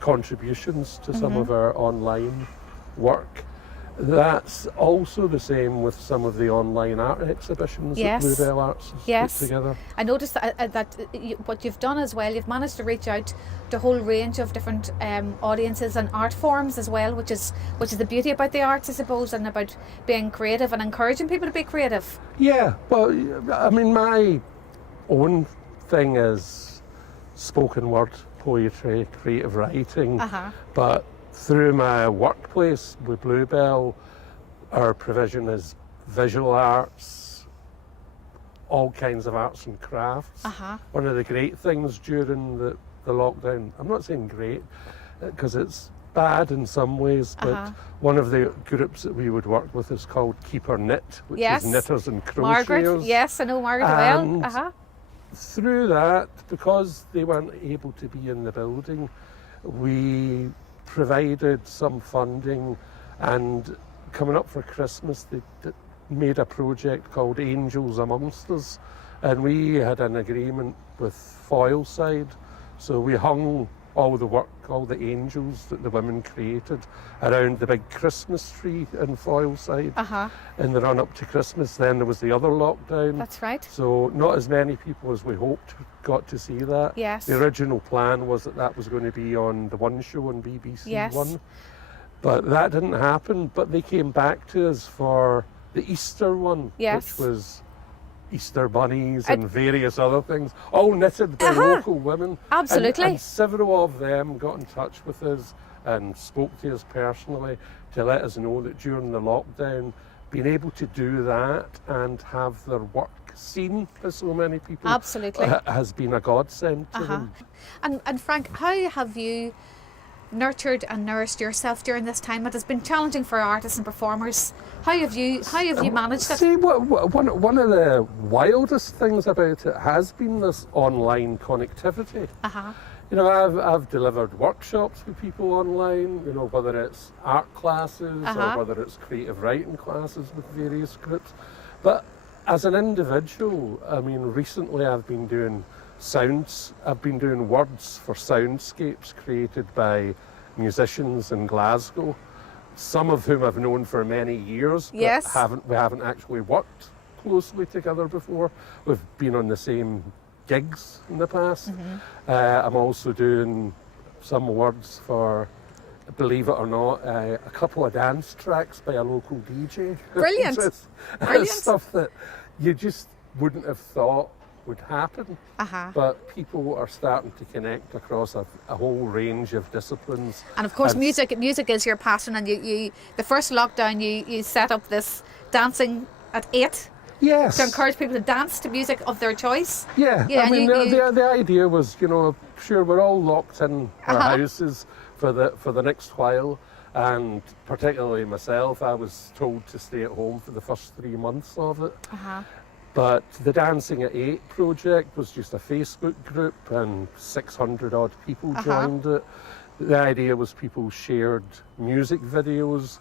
contributions to some of our online work. That's also the same with some of the online art exhibitions that Bluebell Arts has put together. I noticed that what you've done as well, you've managed to reach out to a whole range of different audiences and art forms as well, which is the beauty about the arts, I suppose, and about being creative and encouraging people to be creative. Yeah, well, I mean, my own thing is spoken word, poetry, creative writing, but through my workplace with Bluebell, our provision is visual arts, all kinds of arts and crafts. One of the great things during the lockdown, I'm not saying great, because it's bad in some ways, but one of the groups that we would work with is called Keep Our Knit, which is knitters and crocheters. Margaret, yes, I know Margaret well. Through that, because they weren't able to be in the building, we provided some funding, and coming up for Christmas they made a project called Angels Amongst Us, and we had an agreement with Foilside, so we hung all the work, all the angels that the women created around the big Christmas tree in Foilside in the run up to Christmas. Then there was the other lockdown. That's right. So not as many people as we hoped got to see that. Yes. The original plan was that was going to be on the One Show on BBC One. But that didn't happen. But they came back to us for the Easter one, which was Easter bunnies and various other things, all knitted by local women. Absolutely. And several of them got in touch with us and spoke to us personally to let us know that during the lockdown, being able to do that and have their work seen by so many people has been a godsend to them. And Frank, how have you nurtured and nourished yourself during this time? It has been challenging for artists and performers. How have you managed it? See, one of the wildest things about it has been this online connectivity. You know, I've delivered workshops with people online, you know, whether it's art classes or whether it's creative writing classes with various groups. But as an individual, I mean, recently I've been doing words for soundscapes created by musicians in Glasgow, some of whom I've known for many years, but we haven't actually worked closely together before. We've been on the same gigs in the past. I'm also doing some words for, believe it or not, a couple of dance tracks by a local DJ. Brilliant. It's stuff that you just wouldn't have thought would happen, but people are starting to connect across a whole range of disciplines. And of course, music is your passion. And you the first lockdown, you set up this dancing at 8. Yes. To encourage people to dance to music of their choice. Yeah. I mean, the idea was, you know, sure, we're all locked in our houses for the next while, and particularly myself, I was told to stay at home for the first 3 months of it. But the Dancing at 8 project was just a Facebook group, and 600 odd people joined it. The idea was people shared music videos,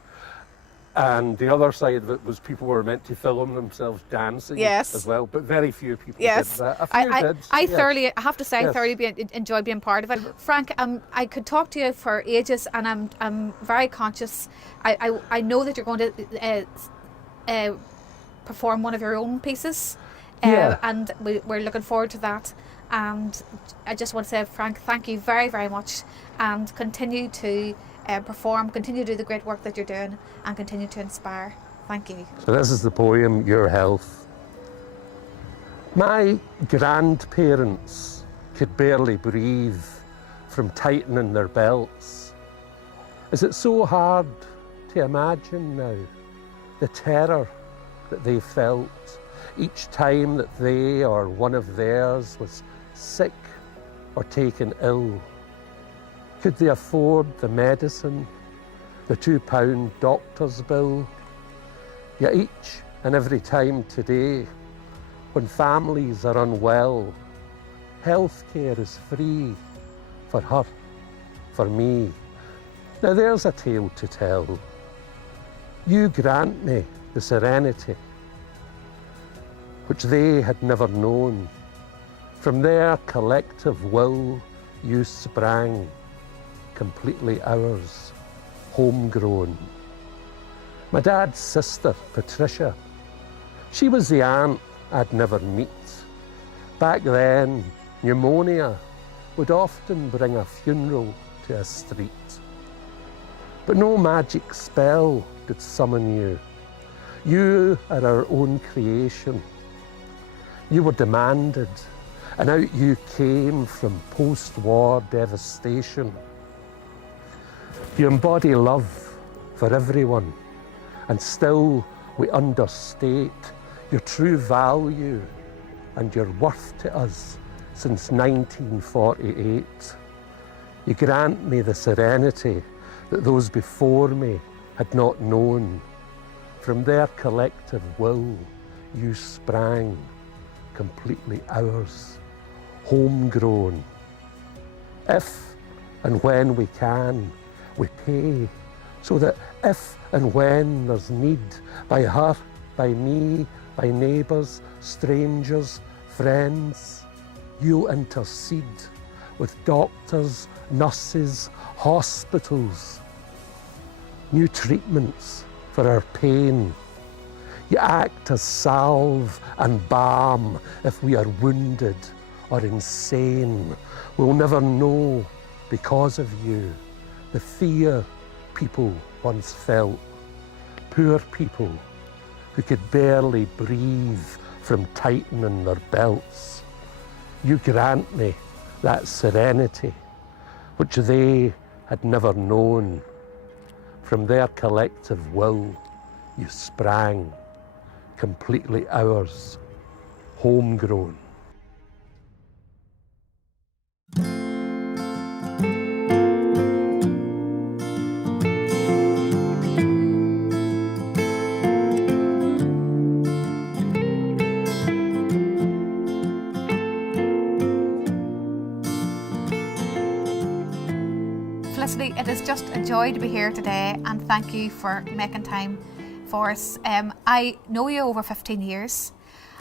and the other side of it was people were meant to film themselves dancing as well, but very few people did that. A few did. I thoroughly, I have to say, I thoroughly enjoyed being part of it. Frank, I could talk to you for ages, and I'm very conscious. I know that you're going to perform one of your own pieces, and we're looking forward to that. And I just want to say, Frank, thank you very, very much, and continue to perform, continue to do the great work that you're doing, and continue to inspire. Thank you. So this is the poem, Your Health. My grandparents could barely breathe from tightening their belts. Is it so hard to imagine now the terror that they felt each time that they or one of theirs was sick or taken ill? Could they afford the medicine, the £2 doctor's bill? Yet each and every time today, when families are unwell, healthcare is free for her, for me. Now there's a tale to tell. You grant me the serenity which they had never known. From their collective will you sprang, completely ours, homegrown. My dad's sister, Patricia, she was the aunt I'd never meet. Back then, pneumonia would often bring a funeral to a street. But no magic spell could summon you. You are our own creation. You were demanded, and out you came from post-war devastation. You embody love for everyone, and still we understate your true value and your worth to us since 1948. You grant me the serenity that those before me had not known. From their collective will you sprang, completely ours, homegrown. If and when we can, we pay, so that if and when there's need, by her, by me, by neighbours, strangers, friends, you'll intercede with doctors, nurses, hospitals, new treatments for our pain. You act as salve and balm if we are wounded or insane. We'll never know, because of you, the fear people once felt. Poor people who could barely breathe from tightening their belts. You grant me that serenity which they had never known. From their collective will you sprang, completely ours, homegrown. Felicity, it is just a joy to be here today, and thank you for making time for us. I know you over 15 years,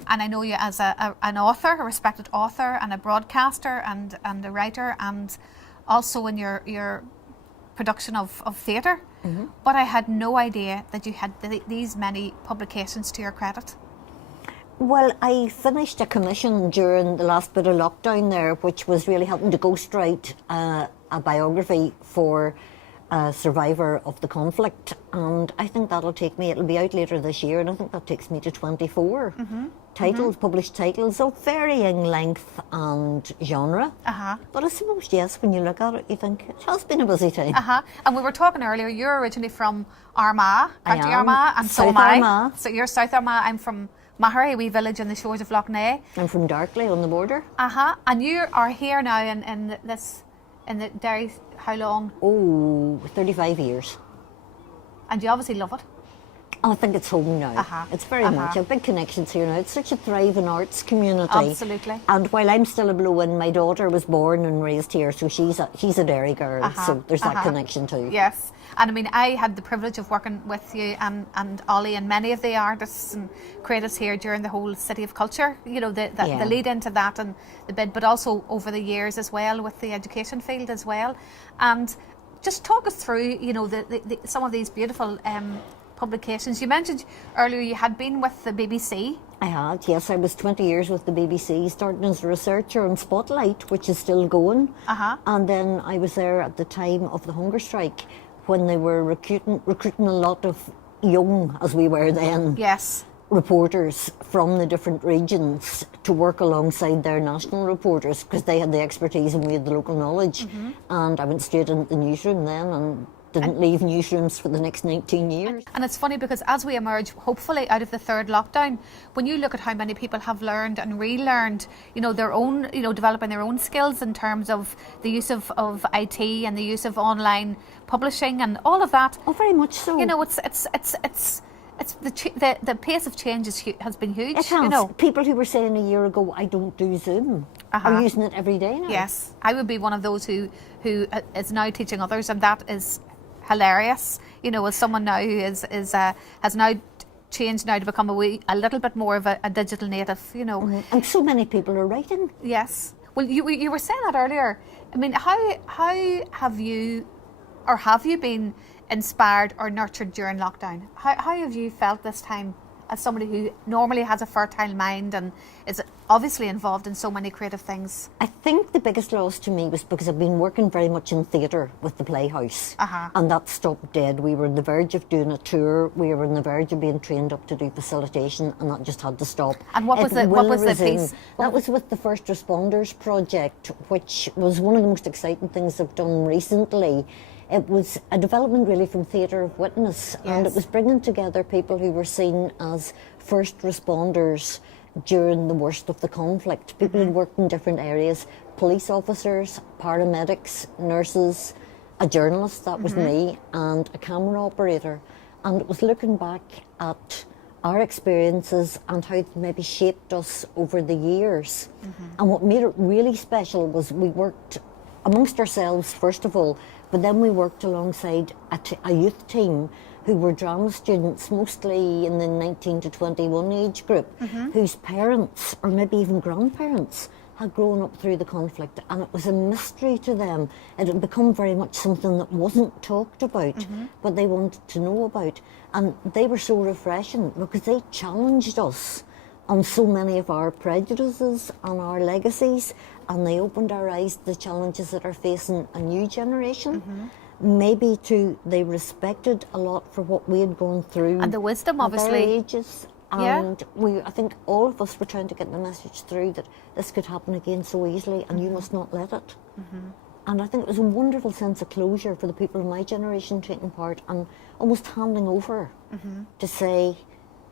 and I know you as an author, a respected author, and a broadcaster, and a writer, and also in your production of theatre. Mm-hmm. But I had no idea that you had these many publications to your credit. Well, I finished a commission during the last bit of lockdown there, which was really helping to ghostwrite a biography for a survivor of the conflict, and I think that'll take me, it'll be out later this year, and I think that takes me to 24 titles, published titles of varying length and genre. But I suppose, yes, when you look at it, you think it has been a busy time. And we were talking earlier, you're originally from Armagh, County Armagh, and so am South I. Armagh. So you're South Armagh, I'm from Mahara, a wee village on the shores of Lough Neagh. I'm from Darkley on the border. And you are here now in the Derry, how long? Oh, 35 years. And you obviously love it. I think it's home now. It's very much a big connections here now. It's such a thriving arts community. Absolutely. And while I'm still a Blowen, my daughter was born and raised here, so she's a Derry girl. So there's that connection too. Yes. And I mean, I had the privilege of working with you and Ollie and many of the artists and creatives here during the whole City of Culture, you know, the lead into that and the bid, but also over the years as well with the education field as well. And just talk us through, you know, some of these beautiful publications. You mentioned earlier you had been with the BBC. I had, yes. I was 20 years with the BBC, starting as a researcher on Spotlight, which is still going. And then I was there at the time of the hunger strike, when they were recruiting a lot of young, as we were then, reporters from the different regions to work alongside their national reporters, because they had the expertise and we had the local knowledge. And I went straight into the newsroom then, and didn't leave newsrooms for the next 19 years. And it's funny because as we emerge, hopefully, out of the third lockdown, when you look at how many people have learned and relearned, their own, developing their own skills in terms of the use of IT and the use of online publishing and all of that. Oh, very much so. It's the pace of change has been huge. It has. People who were saying a year ago, I don't do Zoom, are using it every day now. Yes, I would be one of those who is now teaching others, and that is hilarious. As someone now who has now changed now to become a little bit more of a digital native. And so many people are writing. Yes. Well, you were saying that earlier. I mean, how have you been inspired or nurtured during lockdown? How have you felt this time as somebody who normally has a fertile mind and is obviously involved in so many creative things? I think the biggest loss to me was because I've been working very much in theatre with the Playhouse, and that stopped dead. We were on the verge of doing a tour, we were on the verge of being trained up to do facilitation, and that just had to stop. And what was the piece? That was with the First Responders Project, which was one of the most exciting things I've done recently. It was a development really from theatre of witness, and it was bringing together people who were seen as first responders during the worst of the conflict. People who worked in different areas, police officers, paramedics, nurses, a journalist, that was me, and a camera operator. And it was looking back at our experiences and how it maybe shaped us over the years. And what made it really special was we worked amongst ourselves, first of all, but then we worked alongside a youth team who were drama students, mostly in the 19 to 21 age group, whose parents, or maybe even grandparents, had grown up through the conflict, and it was a mystery to them. It had become very much something that wasn't talked about, but they wanted to know about. And they were so refreshing because they challenged us on so many of our prejudices and our legacies, and they opened our eyes to the challenges that are facing a new generation. Maybe too, they respected a lot for what we had gone through. And the wisdom, at obviously. their ages. And I think all of us were trying to get the message through that this could happen again so easily, and you must not let it. And I think it was a wonderful sense of closure for the people of my generation taking part, and almost handing over to say,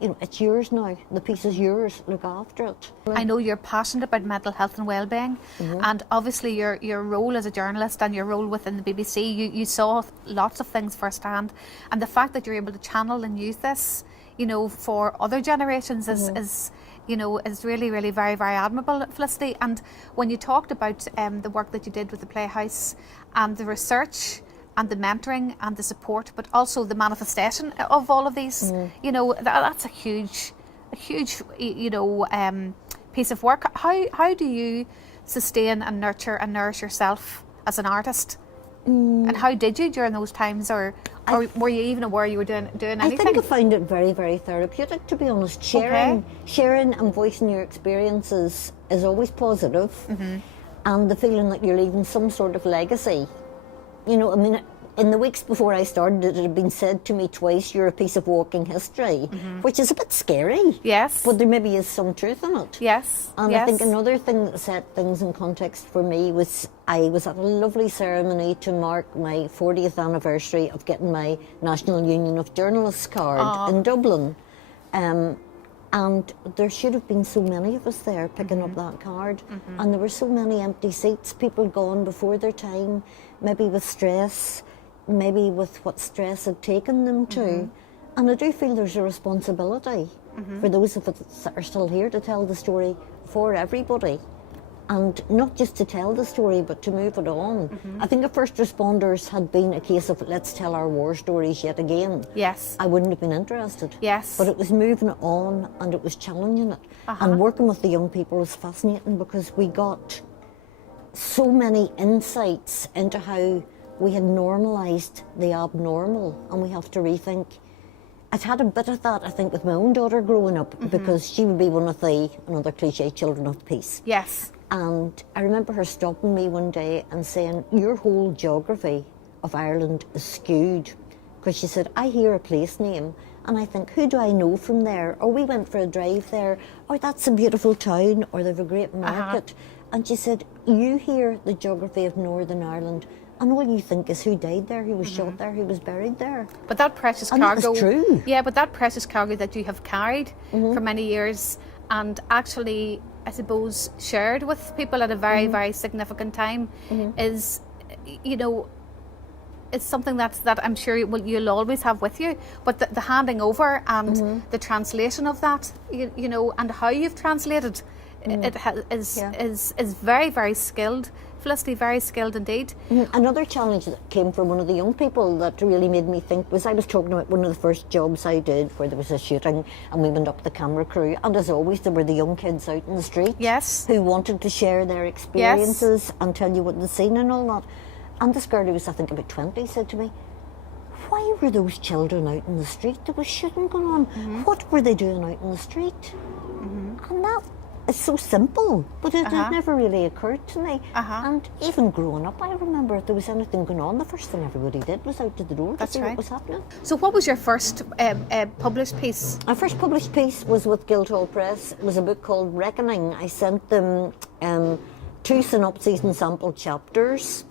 it's yours now, the piece is yours, look after it. I know you're passionate about mental health and well-being, and obviously your role as a journalist and your role within the BBC, you saw lots of things firsthand, and the fact that you're able to channel and use this, for other generations is really, really very, very admirable, Felicity. And when you talked about the work that you did with the Playhouse and the research and the mentoring and the support, but also the manifestation of all of these, that's a huge piece of work. How do you sustain and nurture and nourish yourself as an artist? And how did you during those times, or were you even aware you were doing anything? I think I found it very, very therapeutic, to be honest. Sharing and voicing your experiences is always positive, and the feeling that you're leaving some sort of legacy. In the weeks before I started, it had been said to me twice, you're a piece of walking history, which is a bit scary. Yes. But there maybe is some truth in it. Yes. And I think another thing that set things in context for me was I was at a lovely ceremony to mark my 40th anniversary of getting my National Union of Journalists card in Dublin. And there should have been so many of us there picking up that card. And there were so many empty seats, people gone before their time, maybe with stress, maybe with what stress had taken them to. And I do feel there's a responsibility for those of us that are still here to tell the story for everybody. And not just to tell the story, but to move it on. I think if First Responders had been a case of let's tell our war stories yet again, I wouldn't have been interested. But it was moving it on, and it was challenging it. And working with the young people was fascinating because we got so many insights into how we had normalised the abnormal, and we have to rethink. I'd had a bit of that, I think, with my own daughter growing up, because she would be one of the, another cliche, children of peace. And I remember her stopping me one day and saying, your whole geography of Ireland is skewed. Because she said, I hear a place name and I think, who do I know from there? Or we went for a drive there, or that's a beautiful town, or they have a great market. And she said, you hear the geography of Northern Ireland and all you think is who died there, who was shot there, who was buried there. But that precious And cargo, that was true. yeah, but that precious cargo that you have carried for many years and actually, I suppose, shared with people at a very, very significant time is, you know, it's something that I'm sure you'll always have with you. But the handing over and the translation of that, you know, and how you've translated it is very, very skilled. Felicity, very skilled indeed. Another challenge that came from one of the young people that really made me think was I was talking about one of the first jobs I did where there was a shooting and we went up the camera crew, and as always there were the young kids out in the street who wanted to share their experiences and tell you what they'd seen and all that. And this girl who was I think about 20 said to me, why were those children out in the street? There was shooting going on. What were they doing out in the street? And that is so simple, but it had never really occurred to me. And even growing up, I remember if there was anything going on, the first thing everybody did was out to the door to see what was happening. So what was your first published piece? My first published piece was with Guildhall Press. It was a book called Reckoning. I sent them 2 synopses and sample chapters.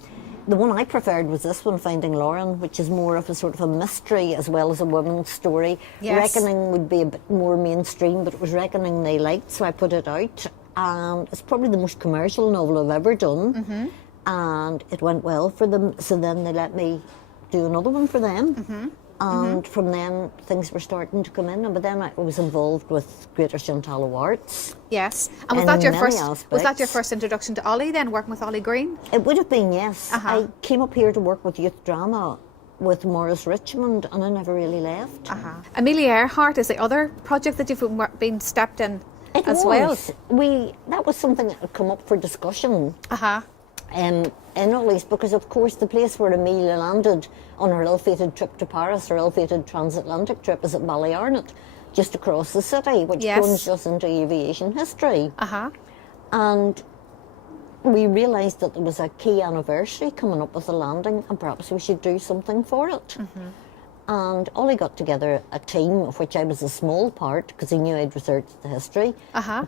The one I preferred was this one, Finding Lauren, which is more of a sort of a mystery as well as a woman's story. Reckoning would be a bit more mainstream, but it was Reckoning they liked, so I put it out. And it's probably the most commercial novel I've ever done. And it went well for them, so then they let me do another one for them. And from then things were starting to come in. But then I was involved with Greater Chantallo Arts. Yes, and was that your first introduction to Ollie then, working with Ollie Green? It would have been, yes. I came up here to work with youth drama with Morris Richmond, and I never really left. Amelia Earhart is the other project that you've been stepped in well. That was something that had come up for discussion. In Ollie's, because of course the place where Amelia landed on her ill-fated trip to Paris, her ill-fated transatlantic trip, is at Ballyarnett, just across the city, which plunged us into aviation history. And we realised that there was a key anniversary coming up with the landing, and perhaps we should do something for it. And Ollie got together a team, of which I was a small part, because he knew I'd researched the history.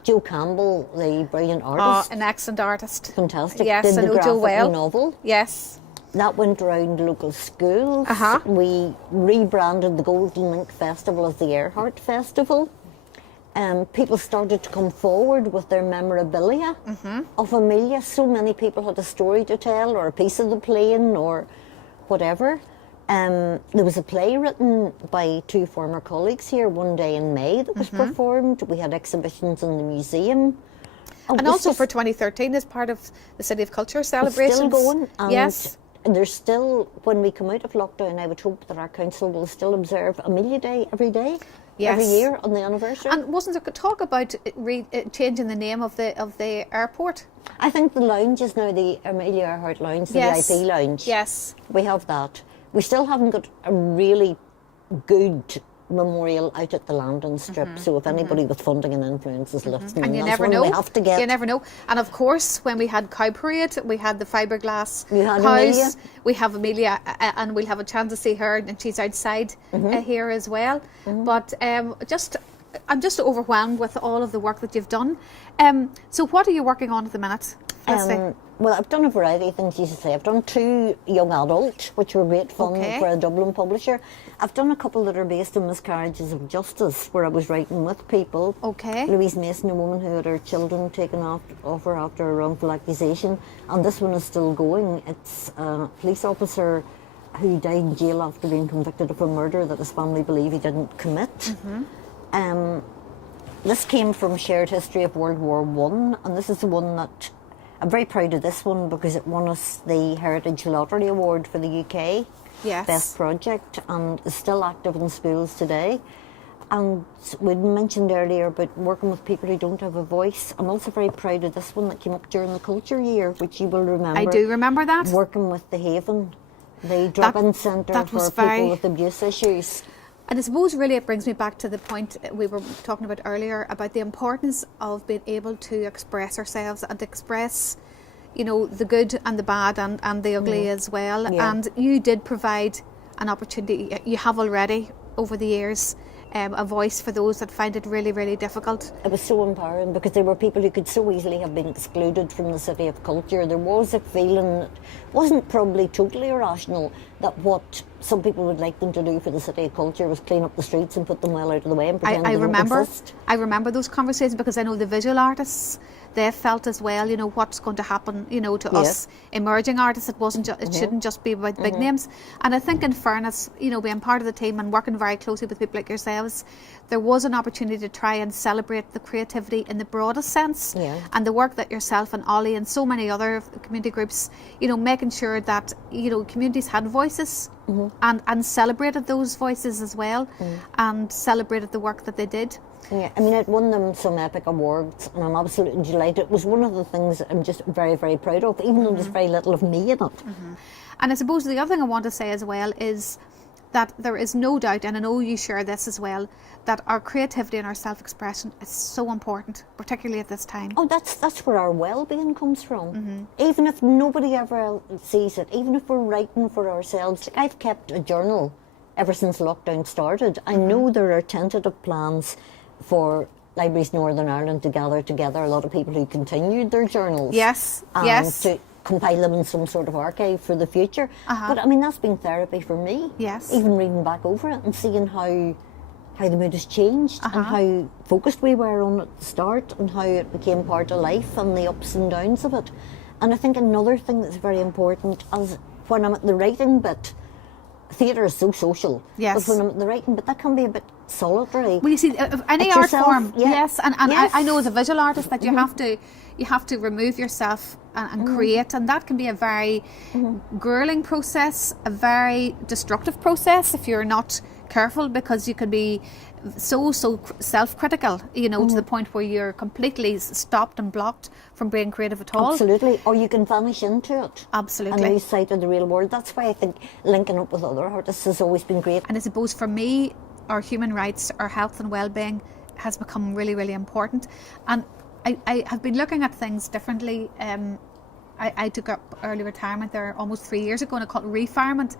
Joe Campbell, the brilliant artist. An excellent artist. Fantastic. Yes, did I the know Joe well. novel. Yes. That went around local schools. We rebranded the Golden Link Festival as the Earhart Festival. People started to come forward with their memorabilia of Amelia. So many people had a story to tell, or a piece of the plane, or whatever. There was a play written by 2 former colleagues here one day in May that was performed. We had exhibitions in the museum. And also for 2013 as part of the City of Culture celebrations. It's still going. And yes. There's still, when we come out of lockdown, I would hope that our council will still observe Amelia Day every day. Every year on the anniversary. And wasn't there talk about changing the name of the airport? I think the lounge is now the Amelia Earhart Lounge, the VIP lounge. Yes. We have that. We still haven't got a really good memorial out at the Landon Strip, so if anybody with funding and influence is listening, and you that's never one know. we have to get. You never know. And of course, when we had Cow Parade, we had the fiberglass had cows. Amelia. We have Amelia, and we'll have a chance to see her, and she's outside here as well. But I'm just overwhelmed with all of the work that you've done. So what are you working on at the minute? Well, I've done a variety of things, you should say. I've done 2 young adult, which were great fun for a Dublin publisher. I've done a couple that are based on miscarriages of justice, where I was writing with people. Louise Mason, a woman who had her children taken off her after a wrongful accusation. And this one is still going. It's a police officer who died in jail after being convicted of a murder that his family believe he didn't commit. This came from Shared History of World War I, and this is the one that I'm very proud of this one because it won us the Heritage Lottery Award for the UK Best Project, and is still active in schools today. And we mentioned earlier about working with people who don't have a voice. I'm also very proud of this one that came up during the Culture Year, which you will remember. I do remember that. Working with the Haven, the drop-in centre for people with abuse issues. And I suppose really it brings me back to the point we were talking about earlier about the importance of being able to express ourselves and express, you know, the good and the bad and the ugly as well. And you did provide an opportunity, you have already over the years, a voice for those that find it really, really difficult. It was so empowering because there were people who could so easily have been excluded from the city of culture. There was a feeling that wasn't probably totally irrational that what some people would like them to do for the city of culture was clean up the streets and put them well out of the way and pretend they don't exist. I remember those conversations because I know the visual artists, they felt as well, you know, what's going to happen, you know, to us emerging artists. It wasn't it shouldn't just be about the big names. And I think in fairness, you know, being part of the team and working very closely with people like yourselves, there was an opportunity to try and celebrate the creativity in the broadest sense, and the work that yourself and Ollie and so many other community groups, you know, making sure that, you know, communities had voices and celebrated those voices as well, and celebrated the work that they did. Yeah, I mean, it won them some epic awards, and I'm absolutely delighted. It was one of the things that I'm just very, very proud of, even though there's very little of me in it. And I suppose the other thing I want to say as well is that there is no doubt, and I know you share this as well, that our creativity and our self-expression is so important, particularly at this time. Oh, that's where our well-being comes from. Even if nobody ever sees it, even if we're writing for ourselves. Like, I've kept a journal ever since lockdown started. I know there are tentative plans for Libraries Northern Ireland to gather together a lot of people who continued their journals. Yes, to compile them in some sort of archive for the future. But I mean, that's been therapy for me. Yes. Even reading back over it and seeing how the mood has changed and how focused we were on it at the start and how it became part of life and the ups and downs of it. And I think another thing that's very important is when I'm at the writing bit, theatre is so social. Yes. But when I'm at the writing bit, that can be a bit solitary. Well, you see, any It's art yourself, form, yes. and I know as a visual artist that you have to remove yourself and create, and that can be a very grueling process, a very destructive process if you're not careful, because you can be so self-critical, you know, to the point where you're completely stopped and blocked from being creative at all. Absolutely, or you can vanish into it. Absolutely. And lose sight of the real world. That's why I think linking up with other artists has always been great. And I suppose for me, our human rights, our health and well-being has become really, really important. And I have been looking at things differently. I took up early retirement there almost 3 years ago, and I call it refirement.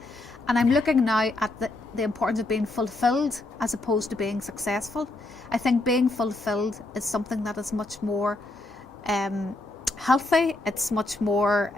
And I'm looking now at the importance of being fulfilled as opposed to being successful. I think being fulfilled is something that is much more healthy. It's much more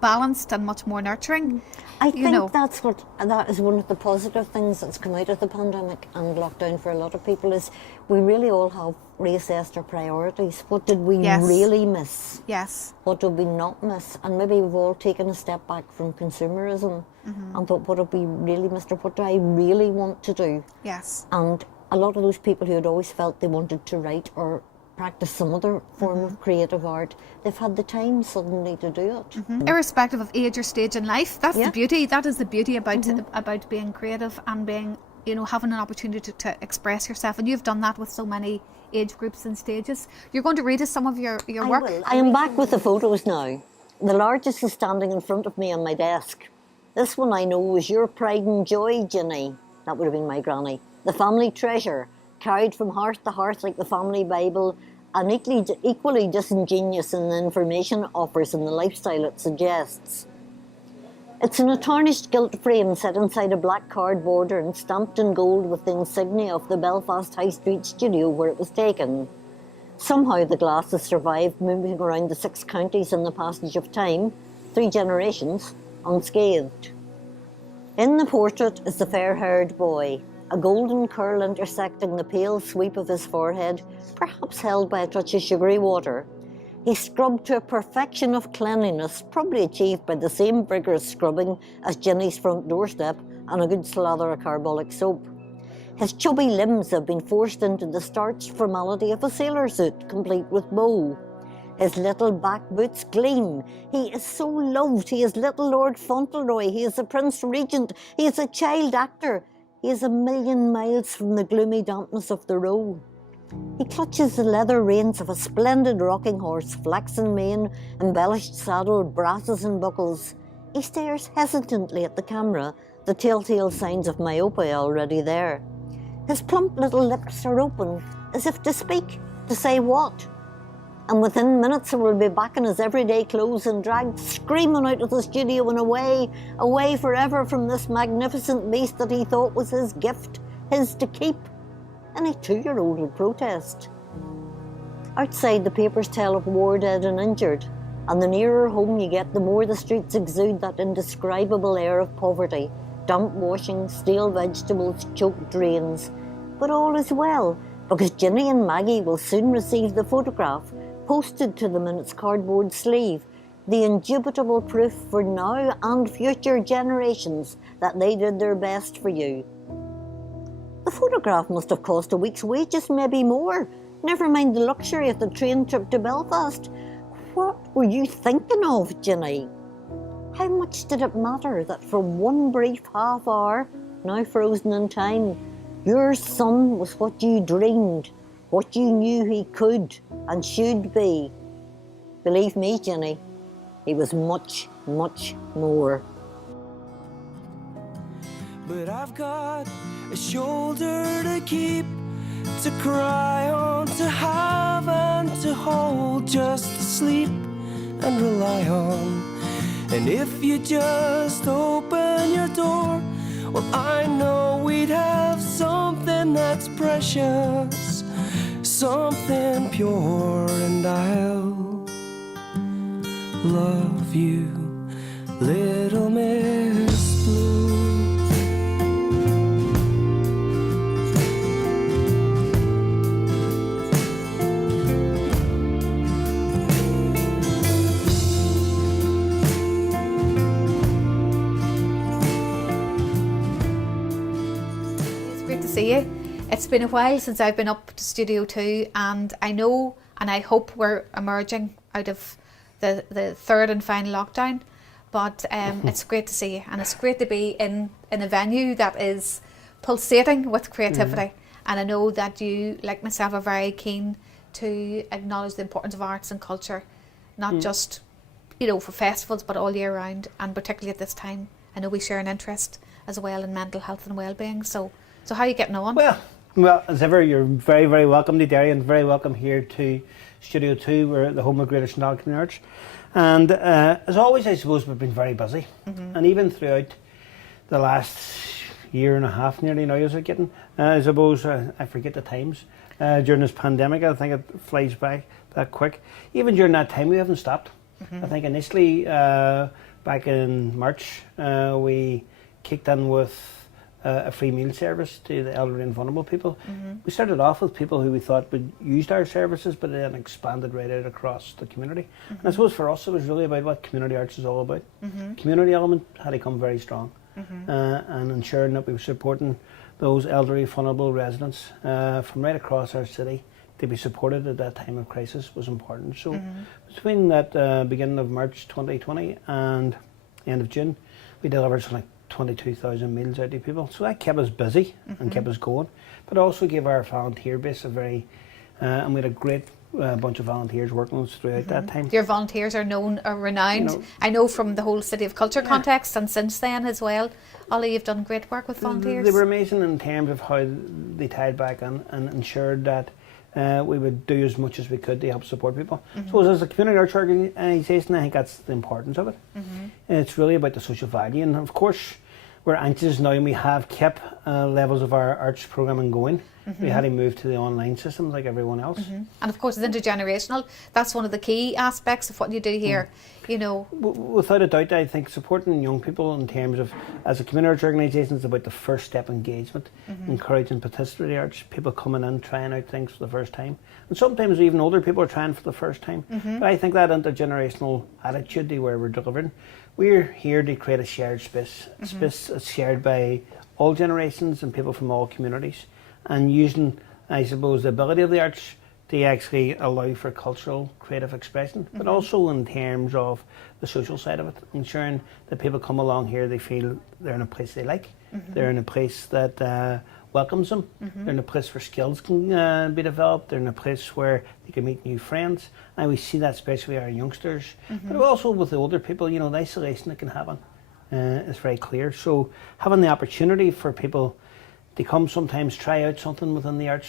balanced and much more nurturing. I think that is one of the positive things that's come out of the pandemic and lockdown for a lot of people, is we really all have reassessed our priorities. What did we really miss? Yes. What did we not miss? And maybe we've all taken a step back from consumerism and thought, what have we really missed, or what do I really want to do? Yes. And a lot of those people who had always felt they wanted to write or practice some other form of creative art, they've had the time suddenly to do it. Irrespective of age or stage in life, that's the beauty. That is the beauty about being creative and being, you know, having an opportunity to express yourself. And you've done that with so many age groups and stages. You're going to read us some of your work? I am back with the photos now. The largest is standing in front of me on my desk. This one I know was your pride and joy, Ginny. That would have been my granny. The family treasure, carried from hearth to hearth like the family Bible, and equally disingenuous in the information it offers and the lifestyle it suggests. It's in a tarnished gilt frame set inside a black card border and stamped in gold with the insignia of the Belfast High Street studio where it was taken. Somehow the glass has survived moving around the 6 counties in the passage of time, 3 generations, unscathed. In the portrait is the fair-haired boy, a golden curl intersecting the pale sweep of his forehead, perhaps held by a touch of sugary water. He's scrubbed to a perfection of cleanliness, probably achieved by the same vigorous scrubbing as Ginny's front doorstep and a good slather of carbolic soap. His chubby limbs have been forced into the starched formality of a sailor suit, complete with bow. His little back boots gleam. He is so loved. He is little Lord Fauntleroy. He is a Prince Regent. He is a child actor. He is a million miles from the gloomy dampness of the row. He clutches the leather reins of a splendid rocking horse, flaxen mane, embellished saddle, brasses and buckles. He stares hesitantly at the camera, the telltale signs of myopia already there. His plump little lips are open, as if to speak, to say what? And within minutes he will be back in his everyday clothes and dragged screaming out of the studio and away forever from this magnificent beast that he thought was his gift, his to keep. Any 2-year-old would protest. Outside, the papers tell of war dead and injured, and the nearer home you get, the more the streets exude that indescribable air of poverty. Damp washing, stale vegetables, choked drains. But all is well, because Ginny and Maggie will soon receive the photograph posted to them in its cardboard sleeve, the indubitable proof for now and future generations that they did their best for you. The photograph must have cost a week's wages, maybe more. Never mind the luxury of the train trip to Belfast. What were you thinking of, Ginny? How much did it matter that for one brief half hour, now frozen in time, your son was what you dreamed, what you knew he could and should be? Believe me, Ginny, he was much, much more. But I've got a shoulder to keep, to cry on, to have and to hold, just to sleep and rely on. And if you just open your door, well, I know we'd have something that's precious, something pure, and I'll love you, little Miss Blue. See you. It's been a while since I've been up to Studio 2, and I know and I hope we're emerging out of the third and final lockdown, but it's great to see you, and it's great to be in a venue that is pulsating with creativity. And I know that you, like myself, are very keen to acknowledge the importance of arts and culture, not just, you know, for festivals, but all year round, and particularly at this time. I know we share an interest as well in mental health and well-being. So how are you getting on? Well, as ever, you're very, very welcome to Derry, and very welcome here to Studio 2. We're the home of Greater St Community Arts. And as always, I suppose we've been very busy. And even throughout the last year and a half nearly now, is it getting? I suppose, I forget the times. During this pandemic, I think it flies by that quick. Even during that time, we haven't stopped. I think initially, back in March, we kicked in with a free meal service to the elderly and vulnerable people. We started off with people who we thought would use our services, but then expanded right out across the community. And I suppose for us it was really about what community arts is all about. Community element had to come very strong, and ensuring that we were supporting those elderly, vulnerable residents from right across our city to be supported at that time of crisis was important. So between that beginning of March 2020 and end of June, we delivered something like 22,000 meals out to people. So that kept us busy and kept us going, but also gave our volunteer base a very, and we had a great bunch of volunteers working with us throughout that time. Your volunteers are known, are renowned. You know, I know from the whole City of Culture context, and since then as well. Ollie, you've done great work with volunteers. They were amazing in terms of how they tied back and ensured that we would do as much as we could to help support people. So as a community arts organisation, I think that's the importance of it. It's really about the social value, and of course we're anxious now, and we have kept levels of our arts programming going. We had to move to the online system like everyone else. And of course it's intergenerational. That's one of the key aspects of what you do here. You know, without a doubt, I think supporting young people in terms of, as a community arts organisation, is about the first step engagement, encouraging participatory arts, people coming in, trying out things for the first time. And sometimes even older people are trying for the first time. But I think that intergenerational attitude to where we're delivering, we're here to create a shared space, a space that's shared by all generations and people from all communities, and using, I suppose, the ability of the arts to actually allow for cultural creative expression, but also in terms of the social side of it, ensuring that people come along here, they feel they're in a place they like, they're in a place that welcomes them, they're in a place where skills can be developed, they're in a place where they can meet new friends, and we see that especially with our youngsters, but also with the older people. You know, the isolation that can happen is very clear. So having the opportunity for people to come sometimes try out something within the arts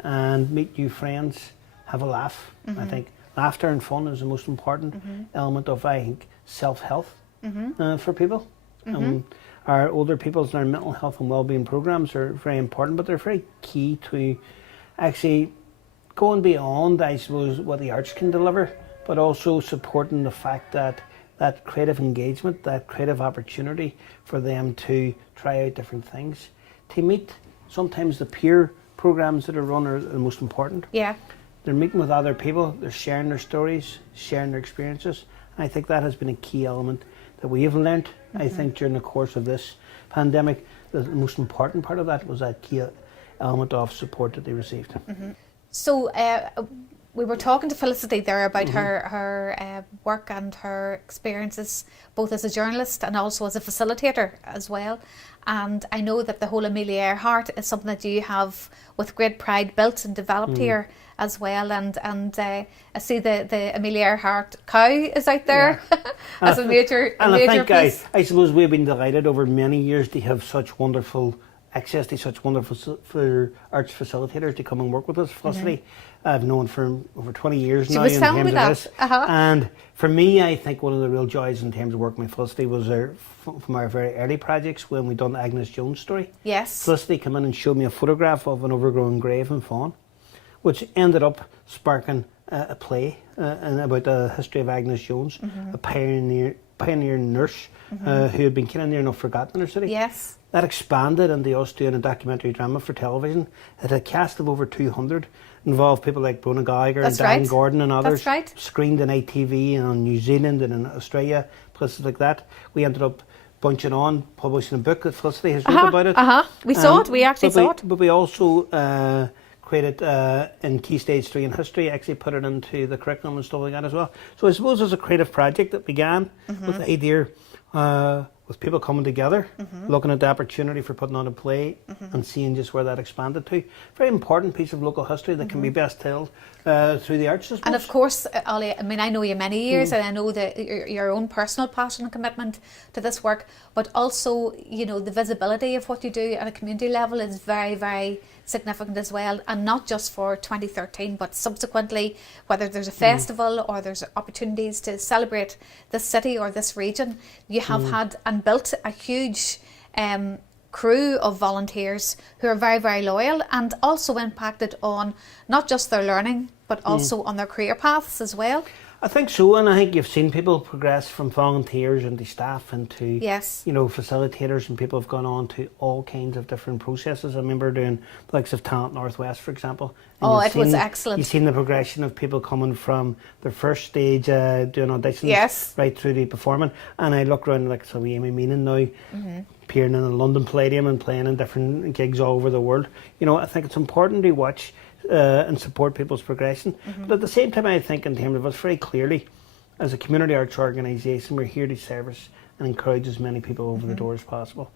and meet new friends, have a laugh. I think laughter and fun is the most important element of, I think, self-health for people. our older people's and our mental health and wellbeing programs are very important, but they're very key to actually going beyond, I suppose, what the arts can deliver, but also supporting the fact that that creative engagement, that creative opportunity for them to try out different things, to meet sometimes the peer programs that are run are the most important. Yeah. They're meeting with other people, they're sharing their stories, sharing their experiences. And I think that has been a key element that we have learnt. I think during the course of this pandemic, the most important part of that was that key element of support that they received. So we were talking to Felicity there about her work and her experiences, both as a journalist and also as a facilitator as well. And I know that the whole Amelia Earhart is something that you have with great pride built and developed here as well. And I see the Amelia Earhart cow is out there as a major piece. I suppose we've been delighted over many years to have such wonderful access to such wonderful arts facilitators to come and work with us. Felicity, I've known for over 20 years now. She was telling me that. And for me, I think one of the real joys in terms of working with Felicity was from our very early projects when we done the Agnes Jones story. Yes. Felicity came in and showed me a photograph of an overgrown grave in Fawn, which ended up sparking a play about the history of Agnes Jones, a pioneer nurse who had been kind of near enough forgotten in her city. Yes. That expanded into us doing a documentary drama for television. It had a cast of over 200, involved people like Brona Geiger and Dan Gordon and others. That's right. Screened in ITV and on New Zealand and in Australia, places like that. We ended up bunching on, publishing a book that Felicity has written about it. We saw it, we actually saw it. But we also created in Key Stage 3 in history, actually put it into the curriculum and stuff like that as well. So I suppose it was a creative project that began with the idea with people coming together, looking at the opportunity for putting on a play and seeing just where that expanded to. Very important piece of local history that can be best told through the arts, I suppose. And of course, Ollie, I mean, I know you many years and I know that your own personal passion and commitment to this work, but also, you know, the visibility of what you do at a community level is very, very significant as well, and not just for 2013 but subsequently, whether there's a festival or there's opportunities to celebrate this city or this region, you have had and built a huge crew of volunteers who are very, very loyal and also impacted on not just their learning but also on their career paths as well. I think so, and I think you've seen people progress from volunteers into staff into you know, facilitators, and people have gone on to all kinds of different processes. I remember doing the likes of Talent Northwest, for example. It was excellent. You've seen the progression of people coming from their first stage doing auditions right through to performing. And I look around like Amy Meenan now, appearing in the London Palladium and playing in different gigs all over the world. You know, I think it's important to watch and support people's progression. But at the same time, I think in terms of us very clearly, as a community arts organisation, we're here to service and encourage as many people over the door as possible.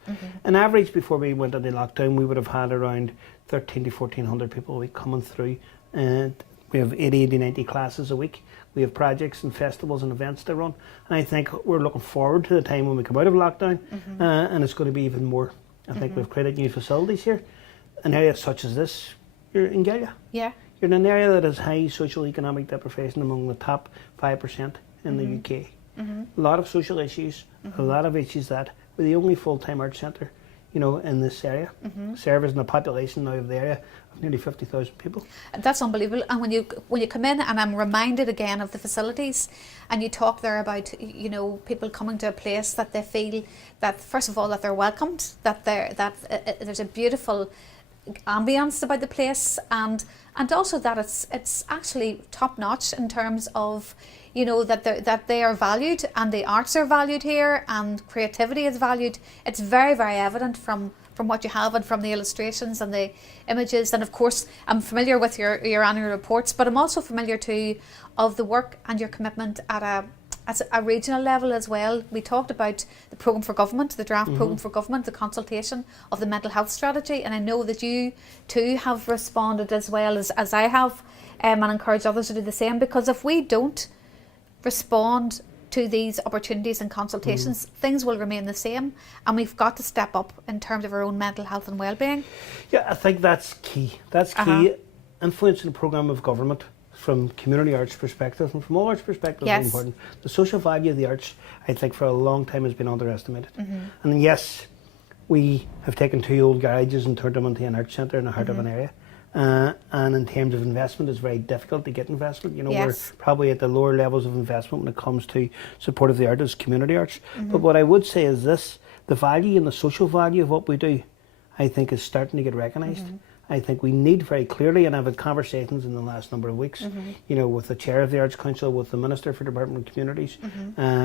On average, before we went into lockdown, we would have had around 1,300 to 1,400 people a week coming through. And we have 80 to 90 classes a week. We have projects and festivals and events to run. And I think we're looking forward to the time when we come out of lockdown, and it's going to be even more. I think we've created new facilities here. An area such as this, you're in Galia. Yeah. You're in an area that has high social economic deprivation among the top 5% in the UK. A lot of social issues, a lot of issues that we're the only full-time arts centre, you know, in this area, servicing a population now of the area of nearly 50,000 people. That's unbelievable. And when you come in, and I'm reminded again of the facilities, and you talk there about, you know, people coming to a place that they feel that, first of all, that they're welcomed, that there's a beautiful ambience about the place, and also that it's actually top notch in terms of, you know, that they are valued and the arts are valued here and creativity is valued. It's very, very evident from what you have and from the illustrations and the images. And of course, I'm familiar with your annual reports, but I'm also familiar too of the work and your commitment at a regional level as well. We talked about the programme for government, the draft programme for government, the consultation of the mental health strategy, and I know that you too have responded as well as I have, and encourage others to do the same, because if we don't respond to these opportunities and consultations, things will remain the same, and we've got to step up in terms of our own mental health and well-being. Yeah, I think that's key. That's key. Influencing the programme of government from community arts perspective and from all arts perspectives is important. The social value of the arts, I think, for a long time has been underestimated. And yes, we have taken 2 old garages and turned them into an art centre in the heart of an area. And in terms of investment, it's very difficult to get investment. You know, Yes. we're probably at the lower levels of investment when it comes to support of the artists, community arts. But what I would say is this, the value and the social value of what we do, I think is starting to get recognised. I think we need very clearly, and I've had conversations in the last number of weeks, you know, with the chair of the Arts Council, with the Minister for Development of Communities,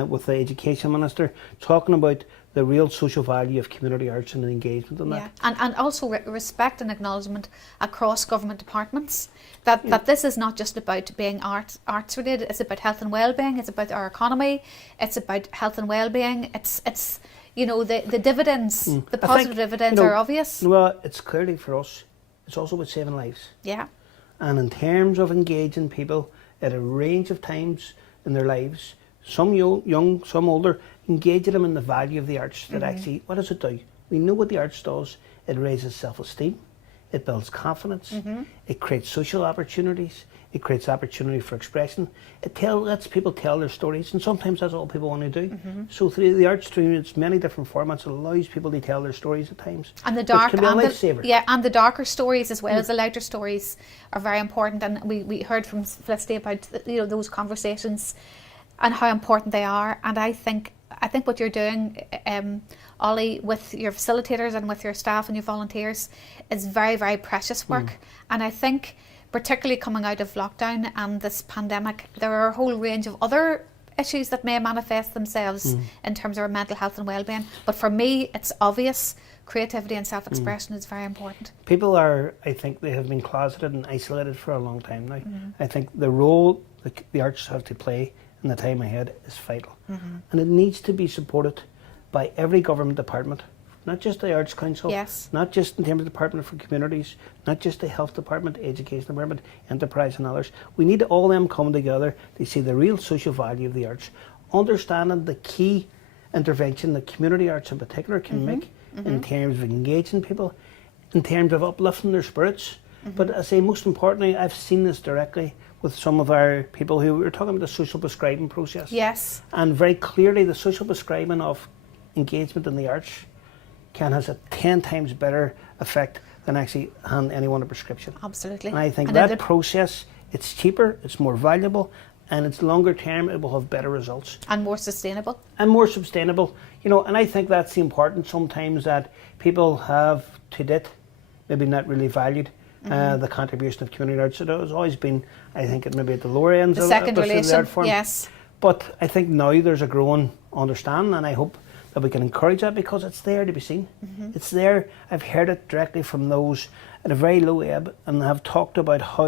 with the Education Minister, talking about the real social value of community arts and engagement in that. And also respect and acknowledgement across government departments that this is not just about being arts related, it's about health and well-being, it's about our economy, it's about health and well-being, it's you know, the dividends, the positive dividends, you know, are obvious. Well, it's clearly for us, it's also about saving lives. Yeah. And in terms of engaging people at a range of times in their lives, some young, some older, engaging them in the value of the arts, that actually, what does it do? We know what the arts does. It raises self-esteem, it builds confidence, it creates social opportunities, it creates opportunity for expression, it lets people tell their stories, and sometimes that's all people want to do. So through the arts, through its many different formats, it allows people to tell their stories at times. And the dark, which can be a lifesaver. and the darker stories as well as the lighter stories are very important. And we heard from Felicity about, you know, those conversations and how important they are. And I think what you're doing, Ollie, with your facilitators and with your staff and your volunteers, is very, very precious work. And I think, particularly coming out of lockdown and this pandemic, there are a whole range of other issues that may manifest themselves in terms of our mental health and well-being. But for me, it's obvious creativity and self-expression is very important. People are, I think, they have been closeted and isolated for a long time now. I think the role the arts have to play in the time ahead is vital. And it needs to be supported by every government department, not just the Arts Council, not just in terms of the Department for Communities, not just the Health Department, Education Department, Enterprise and others. We need all them coming together to see the real social value of the arts, understanding the key intervention that community arts in particular can make in terms of engaging people, in terms of uplifting their spirits. But I say most importantly, I've seen this directly with some of our people who were talking about the social prescribing process. Yes. And very clearly the social prescribing of engagement in the arts has a 10 times better effect than actually hand anyone a prescription. Absolutely. And I think that process, it's cheaper, it's more valuable, and it's longer term, it will have better results. And more sustainable. And more sustainable. You know, and I think that's the important sometimes that people have to date maybe not really valued the contribution of community arts. It has always been, I think, it maybe at the lower ends the of second the relation, art form. yes. But I think now there's a growing understanding, and I hope that we can encourage that because it's there to be seen. It's there. I've heard it directly from those at a very low ebb and have talked about how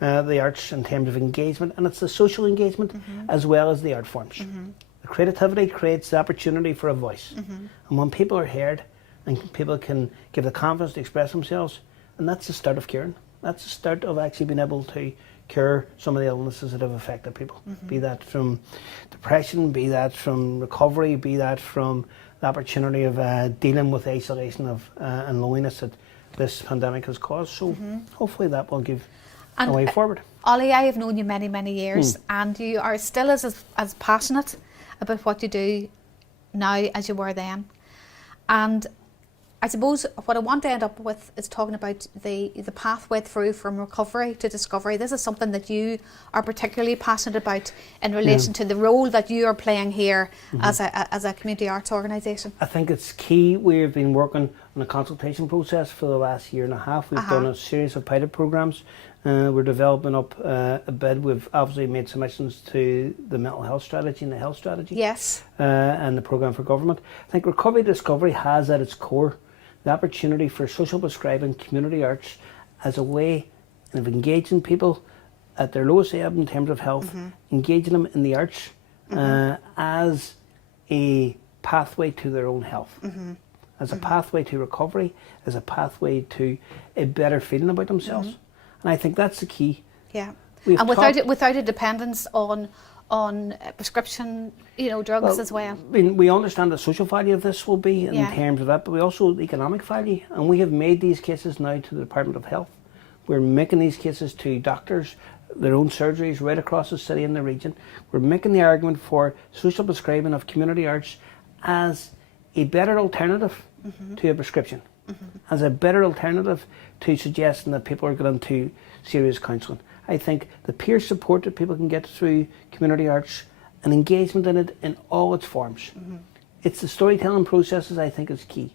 the arts in terms of engagement, and it's the social engagement as well as the art forms. The creativity creates the opportunity for a voice. And when people are heard and people can give the confidence to express themselves, and that's the start of curing. That's the start of actually being able to cure some of the illnesses that have affected people, be that from depression, be that from recovery, be that from the opportunity of dealing with isolation and loneliness that this pandemic has caused. So hopefully that will give a way forward. Ollie, I have known you many, many years, and you are still as passionate about what you do now as you were then. And I suppose what I want to end up with is talking about the pathway through from recovery to discovery. This is something that you are particularly passionate about in relation to the role that you are playing here as a community arts organisation. I think it's key. We've been working on a consultation process for the last year and a half. We've done a series of pilot programmes. We're developing up a bid. We've obviously made submissions to the mental health strategy and the health strategy. Yes. And the programme for government. I think recovery discovery has at its core the opportunity for social prescribing community arts as a way of engaging people at their lowest ebb in terms of health, engaging them in the arts as a pathway to their own health, as a pathway to recovery, as a pathway to a better feeling about themselves. And I think that's the key. Yeah. And without a dependence on prescription, drugs as well. I mean, we understand the social value of this will be in terms of that, but we also the economic value, and we have made these cases now to the Department of Health. We're making these cases to doctors, their own surgeries right across the city and the region. We're making the argument for social prescribing of community arts as a better alternative to a prescription, as a better alternative to suggesting that people are going to serious counselling. I think the peer support that people can get through community arts and engagement in it in all its forms. It's the storytelling processes I think is key.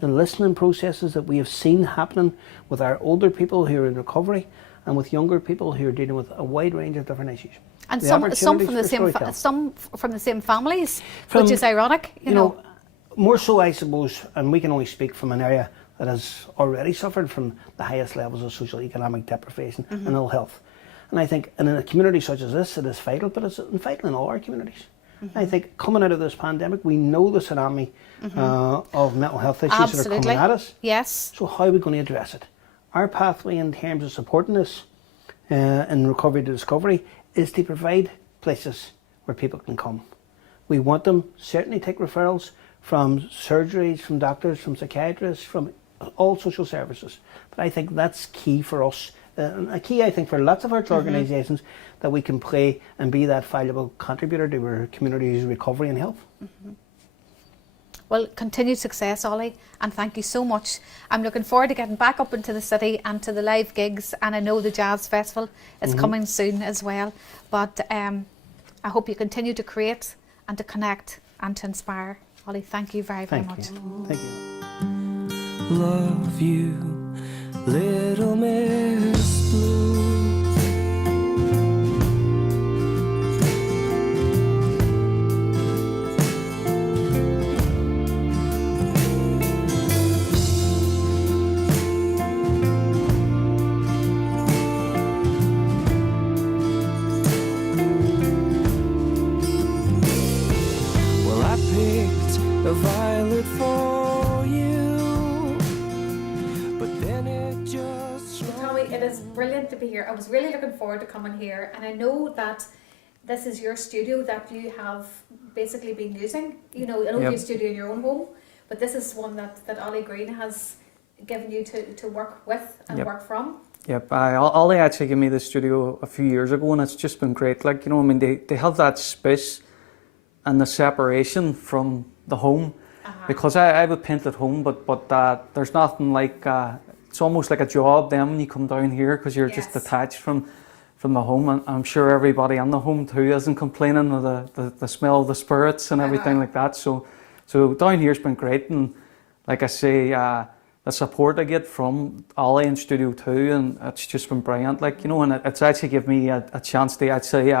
The listening processes that we have seen happening with our older people who are in recovery and with younger people who are dealing with a wide range of different issues. And some from the same families, which is ironic, you know. More so, I suppose, and we can only speak from an area that has already suffered from the highest levels of social economic deprivation and ill health. And I think in a community such as this, it is vital, but it's vital in all our communities. I think coming out of this pandemic, we know the tsunami of mental health issues that are coming at us. Yes. So how are we going to address it? Our pathway in terms of supporting this in recovery to discovery is to provide places where people can come. We want them certainly take referrals from surgeries, from doctors, from psychiatrists, from all social services. But I think that's key for us. A key, I think, for lots of arts organisations, that we can play and be that valuable contributor to our community's recovery and health. Well, continued success, Ollie, and thank you so much. I'm looking forward to getting back up into the city and to the live gigs, and I know the Jazz Festival is coming soon as well. But I hope you continue to create and to connect and to inspire. Ollie, thank you very, very much. Thank you. Love you, little Miss Blue. Well, I picked a violet for you, but then it just... Tommy, it is brilliant to be here. I was really looking forward to coming here, and I know that this is your studio that you have basically been using. You know, I know you have a studio in your own home, but this is one that Ollie Green has given you to work with and work from. Yep, Ollie actually gave me the studio a few years ago, and it's just been great. Like, you know, I mean, they have that space and the separation from the home, because I would paint at home, but there's nothing like, it's almost like a job then when you come down here, because you're just detached from the home, and I'm sure everybody in the home too isn't complaining of the smell of the spirits and everything like that. So down here's been great, and like I say, the support I get from Ollie in Studio 2, and it's just been brilliant. Like, you know, and it's actually given me a chance to actually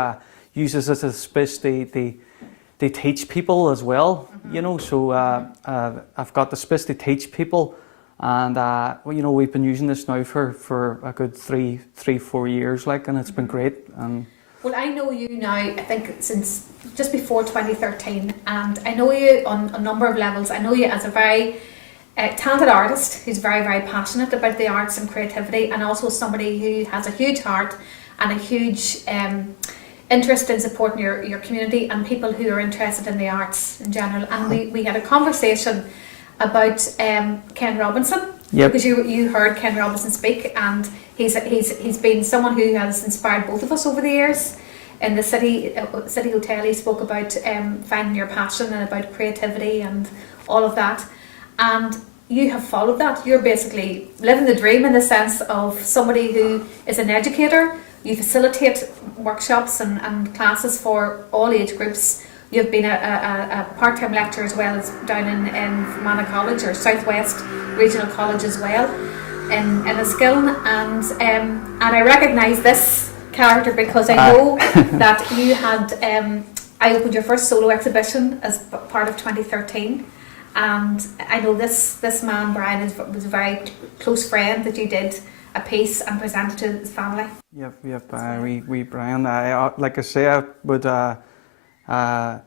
use this as a space to teach people as well, you know. So I've got the space to teach people, and well, you know, we've been using this now for a good 3-4 years, like, and it's been great. And well, I know you now, I think since just before 2013, and I know you on a number of levels. I know you as a very talented artist who's very, very passionate about the arts and creativity, and also somebody who has a huge heart and a huge interest in supporting your community and people who are interested in the arts in general. And we had a conversation about Ken Robinson, because you heard Ken Robinson speak, and he's been someone who has inspired both of us over the years. In the City Hotel, he spoke about finding your passion and about creativity and all of that. And you have followed that. You're basically living the dream in the sense of somebody who is an educator. You facilitate workshops and classes for all age groups. You've been a part-time lecturer as well as down in Fermanagh College, or Southwest Regional College as well, in Enniskillen. And I recognise this character because I know that you had, I opened your first solo exhibition as part of 2013. And I know this man, Brian, was a very close friend that you did a piece and presented to his family. Yep, we Brian, like I say, I would,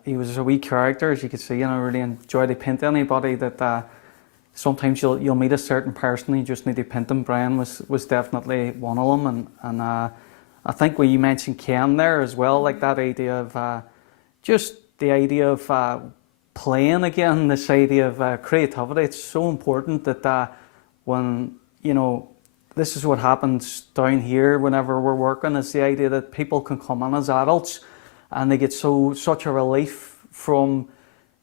he was a wee character, as you could see, and I really enjoyed to paint anybody that sometimes you'll meet a certain person and you just need to paint them. Brian was definitely one of them, and I think when you mentioned Ken there as well, like that idea of just the idea of playing again, this idea of creativity. It's so important that when, you know, this is what happens down here whenever we're working, is the idea that people can come in as adults and they get such a relief from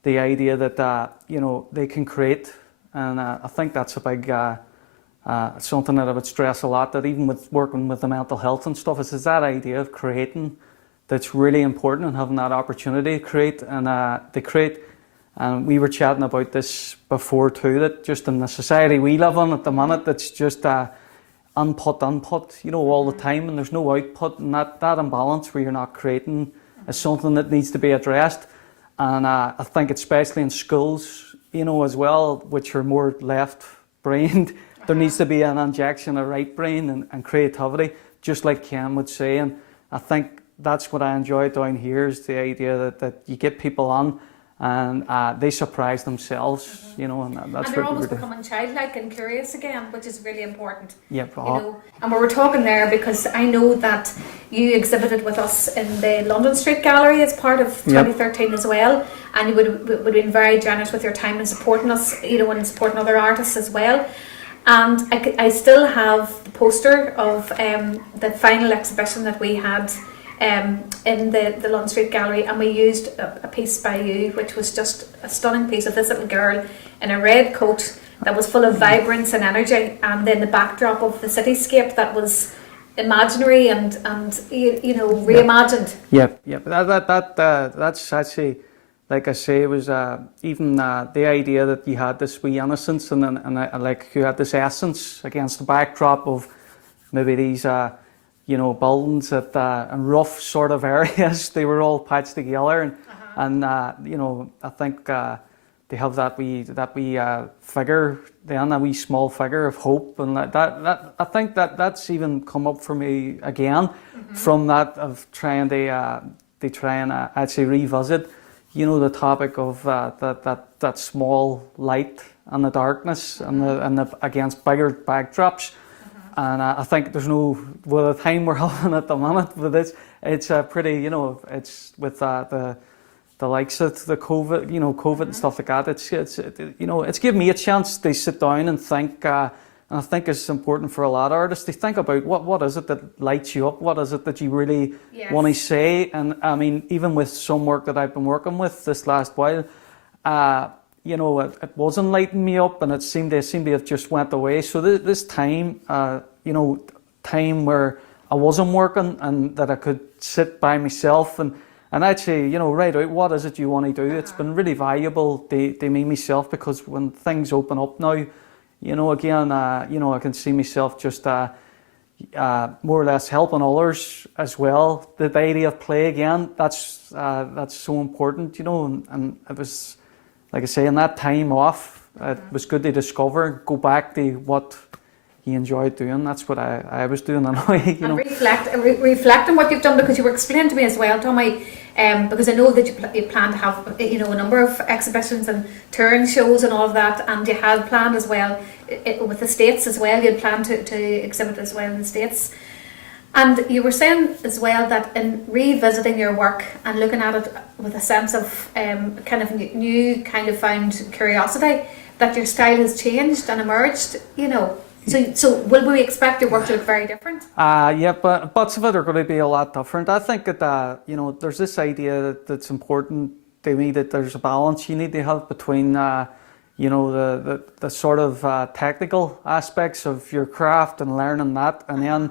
the idea that you know, they can create And I think that's a big something that I would stress a lot, that even with working with the mental health and stuff, is that idea of creating that's really important, and having that opportunity to create. And to create, and we were chatting about this before too, that just in the society we live in at the minute, that's just input, all the time, and there's no output, and that imbalance where you're not creating is something that needs to be addressed. And I think especially in schools, as well, which are more left-brained, there needs to be an injection of right brain and creativity, just like Ken would say. And I think that's what I enjoy down here, is the idea that you get people on and they surprise themselves, and that's and they're what almost we're becoming childlike and curious again, which is really important. Yep. And we were talking there because I know that you exhibited with us in the London Street Gallery as part of 2013 as well, and you would have been very generous with your time in supporting us, and supporting other artists as well. And I still have the poster of the final exhibition that we had in the London Street Gallery, and we used a piece by you, which was just a stunning piece of this little girl in a red coat that was full of vibrance and energy, and then the backdrop of the cityscape that was imaginary and reimagined. Yep. That's actually, like I say, it was even the idea that you had this wee innocence and like you had this essence against the backdrop of maybe these buildings that in rough sort of areas. They were all patched together, and I think they have that wee figure then, a wee small figure of hope, and that I think that's even come up for me again from that of trying to try and actually revisit the topic of that small light and the darkness and the against bigger backdrops. And I think there's with the time we're having at the moment with this, it's pretty, it's with the likes of the COVID and stuff like that. It's given me a chance to sit down and think. And I think it's important for a lot of artists to think about what is it that lights you up? What is it that you really want to say? And I mean, even with some work that I've been working with this last while, it wasn't lighting me up, and it seemed to have just went away. So this time, time where I wasn't working and that I could sit by myself and actually, write out what is it you want to do. It's been really valuable to me myself, because when things open up now, again, I can see myself just more or less helping others as well. The idea of play again, that's so important, and it was, like I say, in that time off, it was good to discover, go back to what you enjoyed doing. That's what I was doing in a way, And reflect on what you've done, because you were explaining to me as well, Tommy, because I know that you plan to have a number of exhibitions and touring shows and all of that, and you had planned as well with the States as well. You had planned to exhibit as well in the States. And you were saying as well that in revisiting your work and looking at it with a sense of kind of new kind of found curiosity, that your style has changed and emerged, So will we expect your work to look very different? But bits of it are going to be a lot different. I think that, there's this idea that's important to me, that there's a balance you need to have between, the sort of technical aspects of your craft and learning that, and then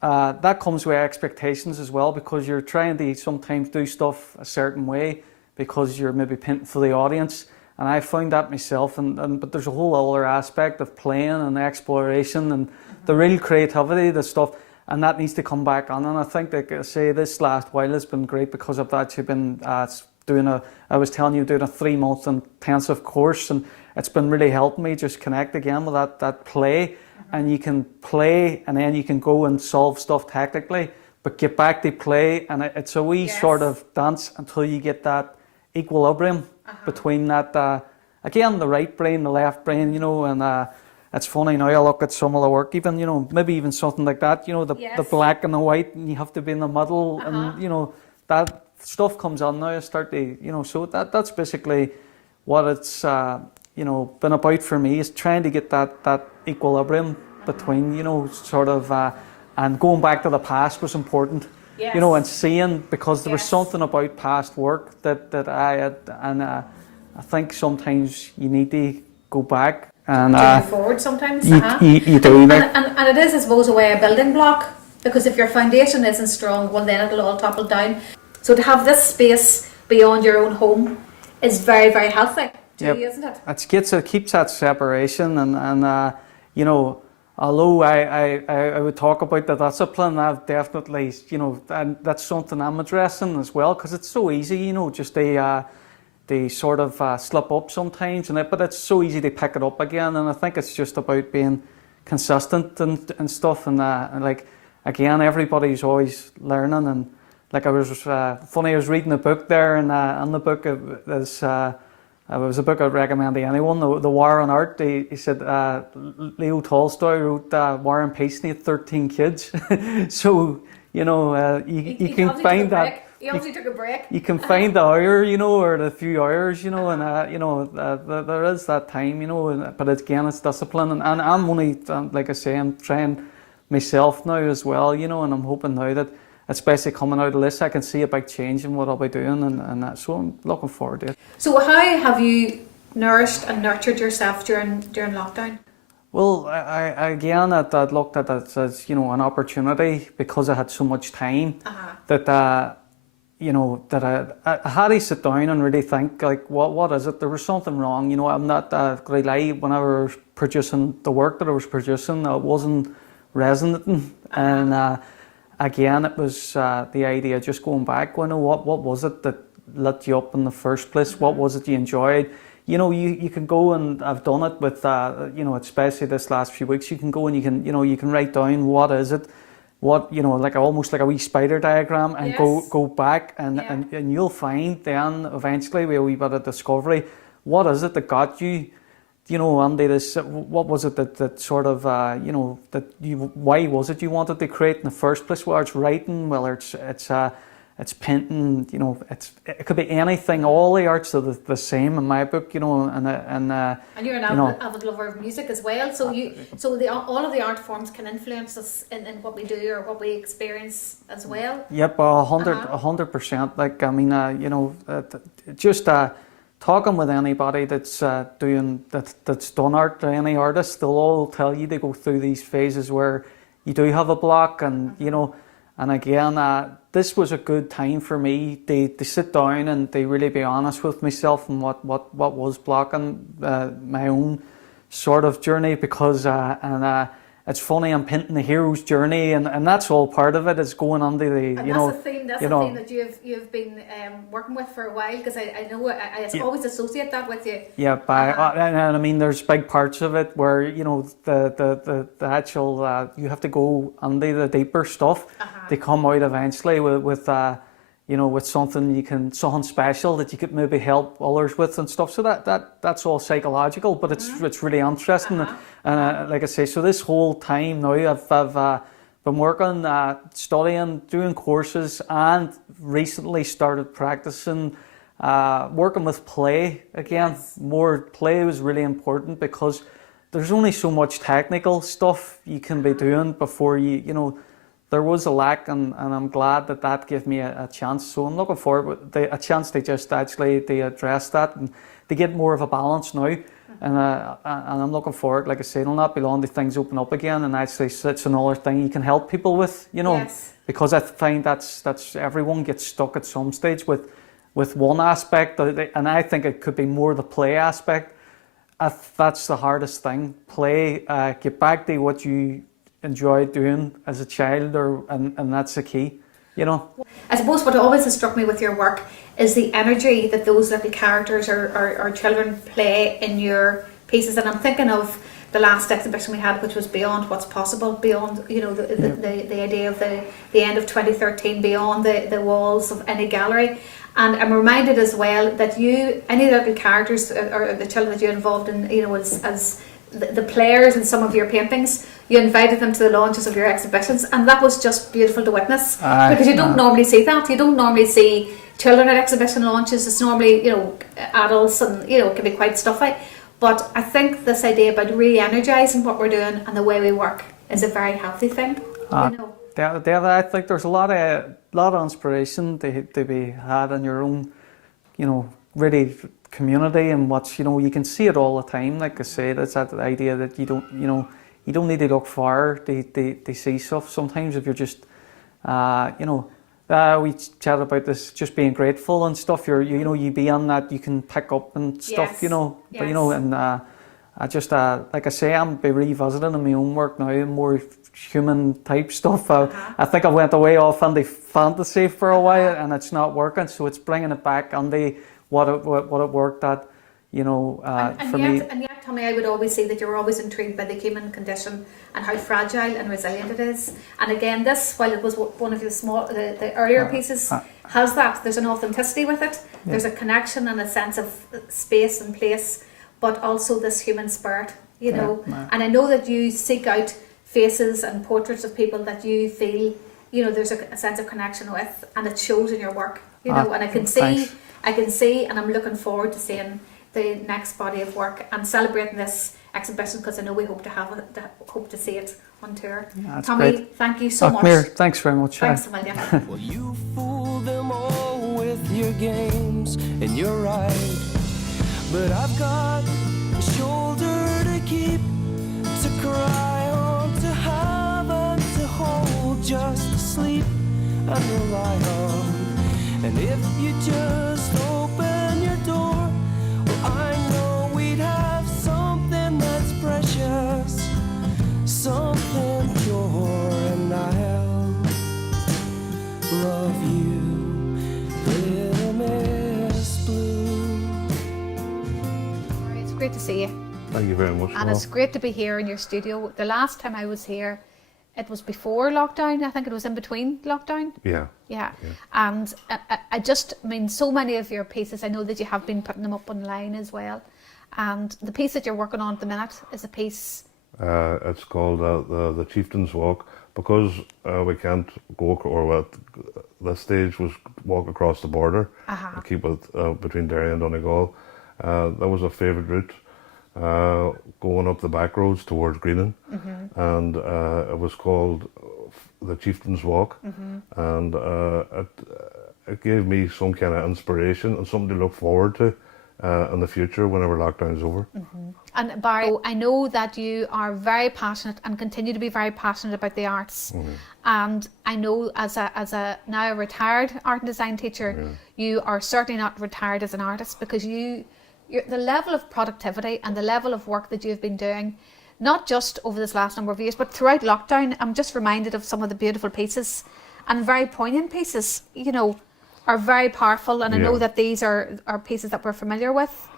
that comes with expectations as well, because you're trying to sometimes do stuff a certain way because you're maybe painting for the audience. And I found that myself, but there's a whole other aspect of playing and exploration and the real creativity, the stuff, and that needs to come back on. And I think, like I say, this last while has been great because I've actually been doing a 3-month intensive course, and it's been really helping me just connect again with that play. And you can play, and then you can go and solve stuff technically, but get back to play, and it's a wee sort of dance until you get that equilibrium between that, again, the right brain, the left brain, and it's funny now I look at some of the work, even, maybe even something like that, the black and the white, and you have to be in the middle, and, that stuff comes on now, I start to, so that's basically what it's, been about for me, is trying to get that equilibrium between, sort of, and going back to the past was important. Yes. And seeing, because there was something about past work that I had, and I think sometimes you need to go back. And to move forward sometimes. You do. And it is, I suppose, a way of building block, because if your foundation isn't strong, well, then it'll all topple down. So to have this space beyond your own home is very, very healthy to you, isn't it? It keeps that separation, and you know, although I would talk about the discipline, I've definitely, you know, and that's something I'm addressing as well, because it's so easy, you know, just they sort of slip up sometimes, but it's so easy to pick it up again, and I think it's just about being consistent and stuff, and like, again, everybody's always learning, and like I was funny, I was reading a book there, and in the book it was a book I'd recommend to anyone, The War on Art. He said Leo Tolstoy wrote War and Peace, and he had 13 kids. So, you know, you can find that. He obviously took a break. You can find the hour, you know, or the few hours, you know, and you know, there is that time, you know, but again, it's discipline, and I'm only, like I say, I'm trying myself now as well, you know, and I'm hoping now that, especially coming out of this, I can see a big change in what I'll be doing, and so I'm looking forward to it. So how have you nourished and nurtured yourself during lockdown? Well, I again, I'd looked at it as, you know, an opportunity, because I had so much time, that you know, that I had to sit down and really think, like, what is it? There was something wrong, you know. I'm not going to lie, whenever I was producing the work that I was producing, it wasn't resonating, and again, it was the idea, just going back, well, what was it that lit you up in the first place? What was it you enjoyed? You know, you can go, and I've done it with, you know, especially this last few weeks, you can go and you can write down, what is it? What, you know, like almost like a wee spider diagram, and go back, and you'll find then eventually with a wee bit of discovery, what is it that got you, you know, Andy, this, what was it that sort of, you know, why was it you wanted to create in the first place? Whether it's writing, whether it's painting, you know, it could be anything. All the arts are the same in my book, you know, and you're an avid lover of music as well. So all of the art forms can influence us in what we do or what we experience as well. Yep, 100%. Like, I mean, you know, just talking with anybody that's that's done art, any artist, they'll all tell you they go through these phases where you do have a block, and you know, and again, this was a good time for me to sit down and to really be honest with myself and what was blocking my own sort of journey, because it's funny, I'm painting the hero's journey, and that's all part of it. Is going under the, you know, that's a theme that you've been working with for a while, because I know I always associate that with you. Yeah, and I mean, there's big parts of it where, you know, the actual you have to go under the deeper stuff to come out eventually with you know, with something special that you could maybe help others with and stuff. So that's all psychological, but it's really interesting. And like I say, so this whole time now I've been working, studying, doing courses, and recently started practicing, working with play again. More play was really important, because there's only so much technical stuff you can be doing before you know. There was a lack, and I'm glad that gave me a chance. So I'm looking forward to a chance to just actually to address that and to get more of a balance now. And I'm looking forward, like I say, it'll not be long till things open up again, and actually it's another thing you can help people with, you know, because I find that's everyone gets stuck at some stage with one aspect, and I think it could be more the play aspect. That's the hardest thing. Play, get back to what you enjoyed doing as a child, and that's the key, you know. I suppose what always has struck me with your work is the energy that those little characters or children play in your pieces, and I'm thinking of the last exhibition we had, which was Beyond What's Possible, beyond, you know, the idea of the end of 2013, beyond the walls of any gallery. And I'm reminded as well that any little characters or the children that you involved in, you know, as the players in some of your paintings, you invited them to the launches of your exhibitions, and that was just beautiful to witness, because you don't normally see that. You don't normally see children at exhibition launches. It's normally, you know, adults, and you know, it can be quite stuffy. But I think this idea about re-energising what we're doing and the way we work is a very healthy thing. You know. I think there's a lot of inspiration to be had in your own, you know, really community and what's, you can see it all the time. Like I said, it's that idea that you don't need to look far to see stuff. Sometimes if you're just, we chat about this, just being grateful and stuff. You be on that, you can pick up and stuff. Yes. But, and I just, like I say, I'm revisiting in my own work now, more human type stuff. I think I went away off into fantasy for a while, and it's not working. So it's bringing it back under what it worked at, for me. And yet, Tommy, I would always say that you're always intrigued by the human condition and how fragile and resilient it is. And again, this, while it was one of the earlier pieces, has that. There's an authenticity with it. Yeah. There's a connection and a sense of space and place, but also this human spirit, know. And I know that you seek out faces and portraits of people that you feel, there's a sense of connection with, and it shows in your work, and I can see, and I'm looking forward to seeing the next body of work and celebrating this exhibition, because I know we hope to see it on tour. Yeah, Tommy, great. Thank you so much. Mir, thanks very much. Thanks a million. Well, you fool them all with your games, and you're right. But I've got a shoulder to keep, to cry on, to have and to hold, just to sleep and rely on. And if you just open your door, well, I know we'd have something that's precious, something pure, and I'll love you, little Miss Blue. It's great to see you. Thank you very much. And it's great to be here in your studio. The last time I was here, it was before lockdown. I think it was in between lockdown. Yeah. And so many of your pieces, I know that you have been putting them up online as well. And the piece that you're working on at the minute is a piece. It's called the Chieftain's Walk, because we can't go, or at this stage was walk across the border and keep it between Derry and Donegal. That was a favourite route. Going up the back roads towards Greenan, and it was called the Chieftain's Walk, and it gave me some kind of inspiration and something to look forward to in the future whenever lockdown is over. And Barry, I know that you are very passionate and continue to be very passionate about the arts, and I know as a now retired art and design teacher, you are certainly not retired as an artist, because the level of productivity and the level of work that you've been doing, not just over this last number of years, but throughout lockdown. I'm just reminded of some of the beautiful pieces and very poignant pieces, are very powerful. And I know that these are pieces that we're familiar with.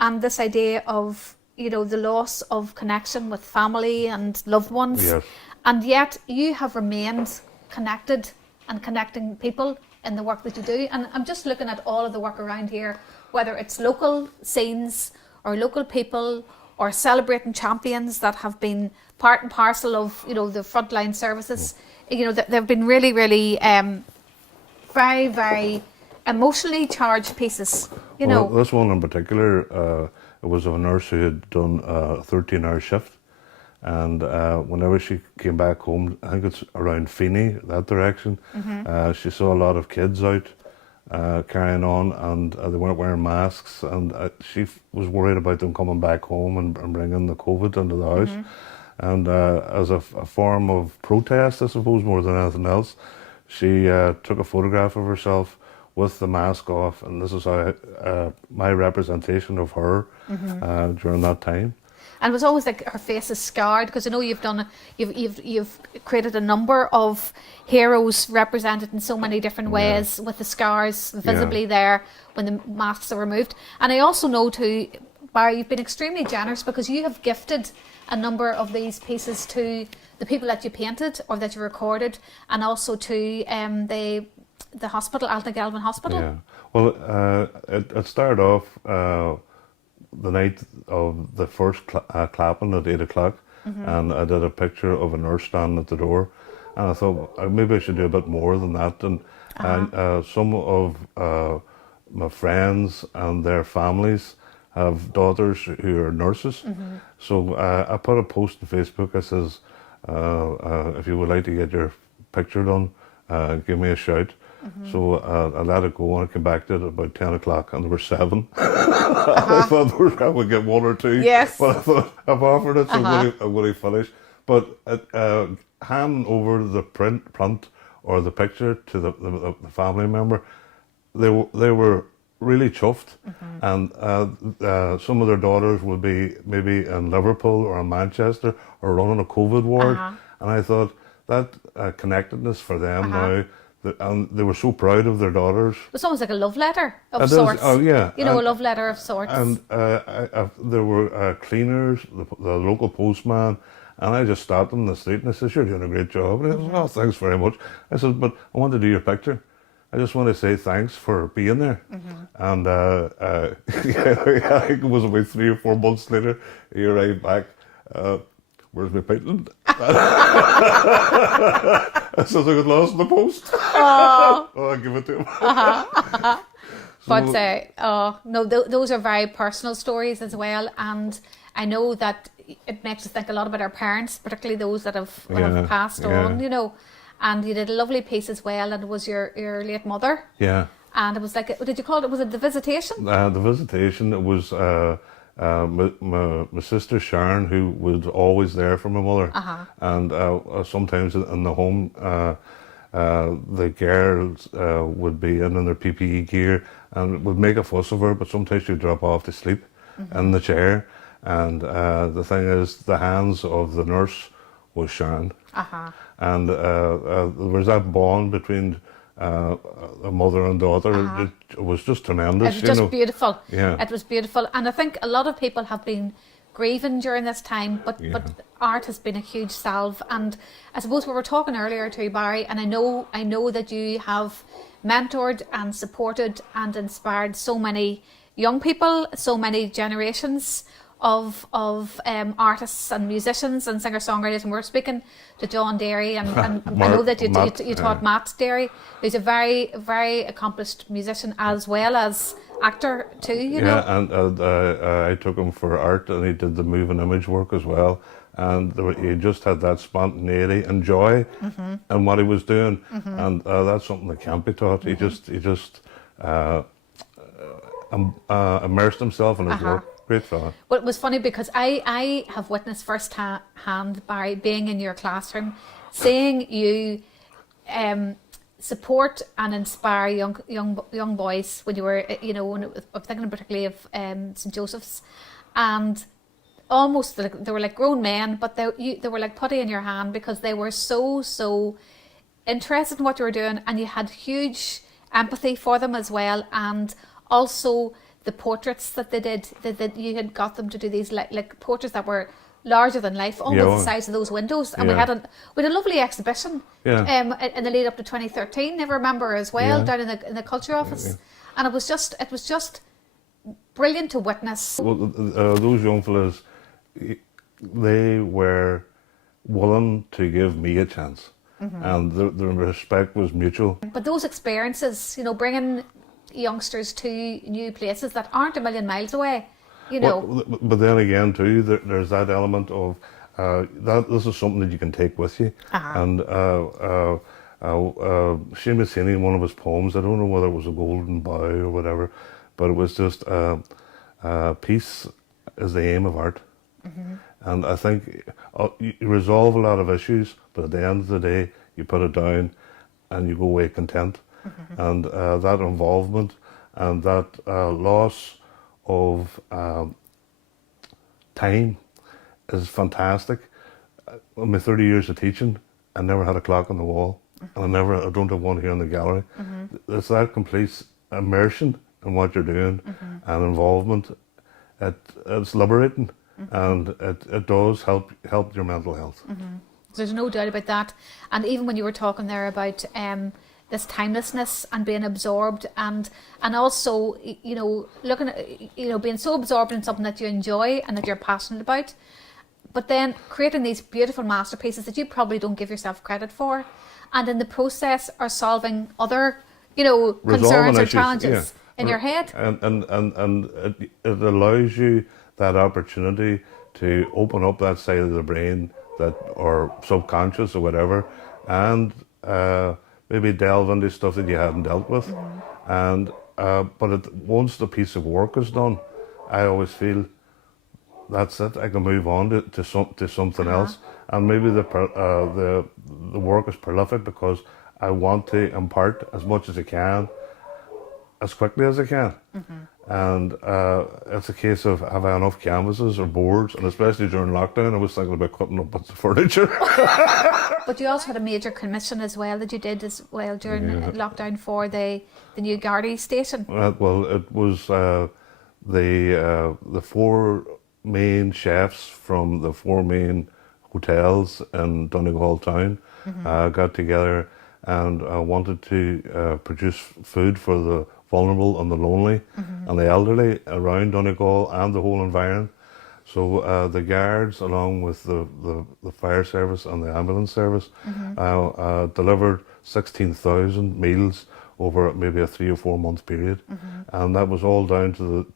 And this idea of, the loss of connection with family and loved ones. Yes. And yet you have remained connected and connecting people in the work that you do. And I'm just looking at all of the work around here, whether it's local scenes or local people or celebrating champions that have been part and parcel of, the frontline services. They've been really, really very, very emotionally charged pieces, Well, this one in particular, it was of a nurse who had done a 13-hour shift. And whenever she came back home, I think it's around Feeney, that direction, she saw a lot of kids out carrying on, and they weren't wearing masks, and she was worried about them coming back home and bringing the COVID into the house. And as a form of protest, I suppose, more than anything else, she took a photograph of herself with the mask off, and this is how my representation of her during that time. And it was always like her face is scarred, because I know you've created a number of heroes represented in so many different ways, with the scars visibly there when the masks are removed. And I also know too, Barry, you've been extremely generous, because you have gifted a number of these pieces to the people that you painted or that you recorded, and also to the hospital, Altnagelvin Hospital. Yeah. Well, it started off the night of the first clapping at 8 o'clock, and I did a picture of a nurse standing at the door, and I thought maybe I should do a bit more than that. And some of my friends and their families have daughters who are nurses, so I put a post on Facebook. I says, if you would like to get your picture done, give me a shout. So I let it go, and I came back to it at about 10 o'clock, and there were 7. I thought I would get 1 or 2. Yes. But I thought, I've offered it, so I'm going to finish. But hand over the print or the picture to the family member, they were really chuffed, and some of their daughters would be maybe in Liverpool or in Manchester or running a COVID ward, and I thought that connectedness for them now, and they were so proud of their daughters. It's almost like a love letter of sorts. Oh yeah, you know, a love letter of sorts. And there were cleaners, the local postman. And I just stopped them in the street and I said, "You're doing a great job." And he said, "Oh, thanks very much." I said, "But I want to do your picture. I just want to say thanks for being there." And I think it was about 3 or 4 months later, he arrived back. "Where's my patent?" I said, "I got lost in the post." Oh, I'll give it to him. But no, those are very personal stories as well, and I know that it makes us think a lot about our parents, particularly those that have passed on, you know. And you did a lovely piece as well, and it was your late mother. Yeah. And it was like, what did you call it? Was it The Visitation? The Visitation. It was my sister Sharon, who was always there for my mother. And sometimes in the home, the girls would be in their PPE gear and would make a fuss of her, but sometimes she'd drop off to sleep in the chair. And the thing is, the hands of the nurse was Sharon. And there was that bond between a mother and daughter. It was just tremendous. It was just beautiful. Yeah. It was beautiful. And I think a lot of people have been grieving during this time, but art has been a huge salve. And I suppose we were talking earlier too, Barry, and I know that you have mentored and supported and inspired so many young people, so many generations of artists and musicians and singer-songwriters, and we're speaking to John Derry, and I know that you taught Matt Derry, who's a very, very accomplished musician as well as actor too, you know. And I took him for art, and he did the moving image work as well, and he just had that spontaneity and joy in what he was doing, and that's something that can't be taught. He just immersed himself in his work. Great fella. Well, it was funny because I have witnessed firsthand, Barry, being in your classroom, seeing you support and inspire young boys when you were, you know, I'm thinking particularly of St. Joseph's, and almost they were like grown men, but they were like putty in your hand because they were so interested in what you were doing, and you had huge empathy for them as well, and also the portraits that they did, that you had got them to do these like portraits that were larger than life, almost the size of those windows. And we had a lovely exhibition in the lead up to 2013. I remember as well down in the culture office, and it was just brilliant to witness. Well, those young fellas, they were willing to give me a chance, and the respect was mutual. But those experiences, you know, bringing youngsters to new places that aren't a million miles away, you know. Well, but then again too, there's that element of that this is something that you can take with you. And Seamus Heaney, in one of his poems, I don't know whether it was a golden bough or whatever, but it was just peace is the aim of art. And I think you resolve a lot of issues, but at the end of the day you put it down and you go away content. And that involvement and that loss of time is fantastic. In my 30 years of teaching, I never had a clock on the wall, and I don't have one here in the gallery. It's that complete immersion in what you're doing and involvement. It's liberating, and it does help your mental health. There's no doubt about that. And even when you were talking there about this timelessness and being absorbed, and also, you know, looking at, you know, being so absorbed in something that you enjoy and that you're passionate about, but then creating these beautiful masterpieces that you probably don't give yourself credit for, and in the process are solving other, you know, concerns or challenges in your head. And it allows you that opportunity to open up that side of the brain that, or subconscious or whatever, and maybe delve into stuff that you hadn't dealt with. And but once the piece of work is done, I always feel that's it. I can move on to something else, and maybe the work is prolific because I want to impart as much as I can, as quickly as I can. And it's a case of, have I enough canvases or boards? And especially during lockdown, I was thinking about cutting up bits of furniture. But you also had a major commission as well that you did as well during lockdown for the new Gardaí station. Well, it was the 4 main chefs from the 4 main hotels in Donegal town got together and wanted to produce food for the vulnerable and the lonely and the elderly around Donegal and the whole environment. So the guards, along with the fire service and the ambulance service, delivered 16,000 meals over maybe a 3 or 4 month period, and that was all down to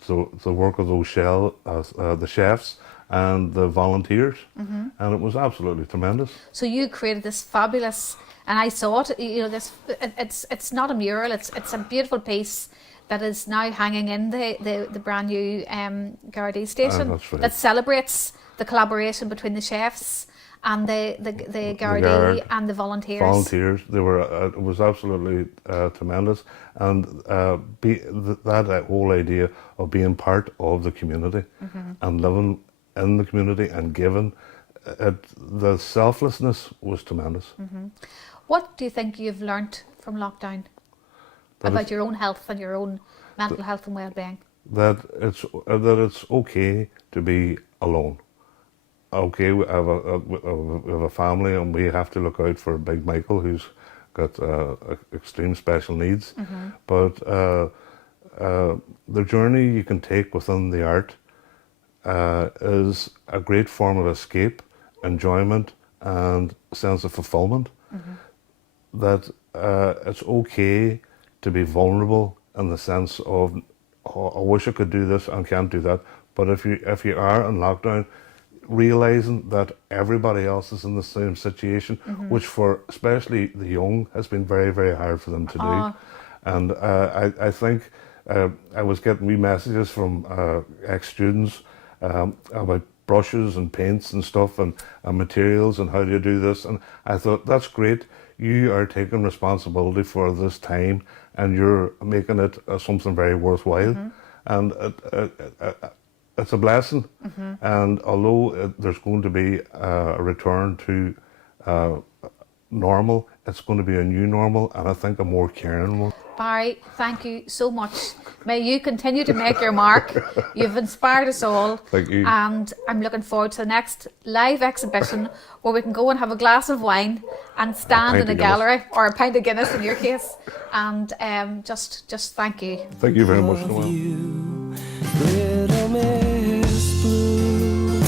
the work of those the chefs and the volunteers, and it was absolutely tremendous. So you created this fabulous, and I saw it. You know, it's not a mural. It's a beautiful piece that is now hanging in the brand new Gardaí station that's right. that celebrates the collaboration between the chefs and the Gardaí and the volunteers. Volunteers, they were. It was absolutely tremendous, and that whole idea of being part of the community and living in the community and giving, the selflessness was tremendous. What do you think you've learnt from lockdown about your own health and your own mental health and well-being? That it's okay to be alone. Okay, we have a family, and we have to look out for Big Michael, who's got extreme special needs. But the journey you can take within the art is a great form of escape, enjoyment, and sense of fulfillment. That it's okay to be vulnerable in the sense of, oh, I wish I could do this and can't do that. But if you are in lockdown, realizing that everybody else is in the same situation, which for especially the young has been very, very hard for them to do. And I think I was getting wee messages from ex-students about brushes and paints and stuff and materials and how do you do this, and I thought, that's great. You are taking responsibility for this time and you're making it something very worthwhile, and it's a blessing. And although there's going to be a return to normal, it's going to be a new normal, and I think a more caring one. Barry, thank you so much. May you continue to make your mark. You've inspired us all. Thank you. And I'm looking forward to the next live exhibition where we can go and have a glass of wine and stand in a gallery, or a pint of Guinness in your case, and just thank you. Thank you very much, Noel. Little Miss Blue.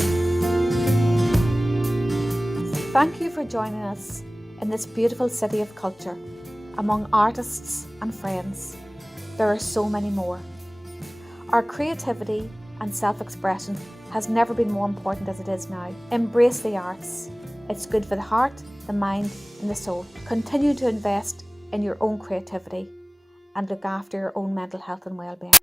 Thank you for joining us in this beautiful city of culture, among artists and friends. There are so many more. Our creativity and self-expression has never been more important as it is now. Embrace the arts. It's good for the heart, the mind and the soul. Continue to invest in your own creativity and look after your own mental health and well-being.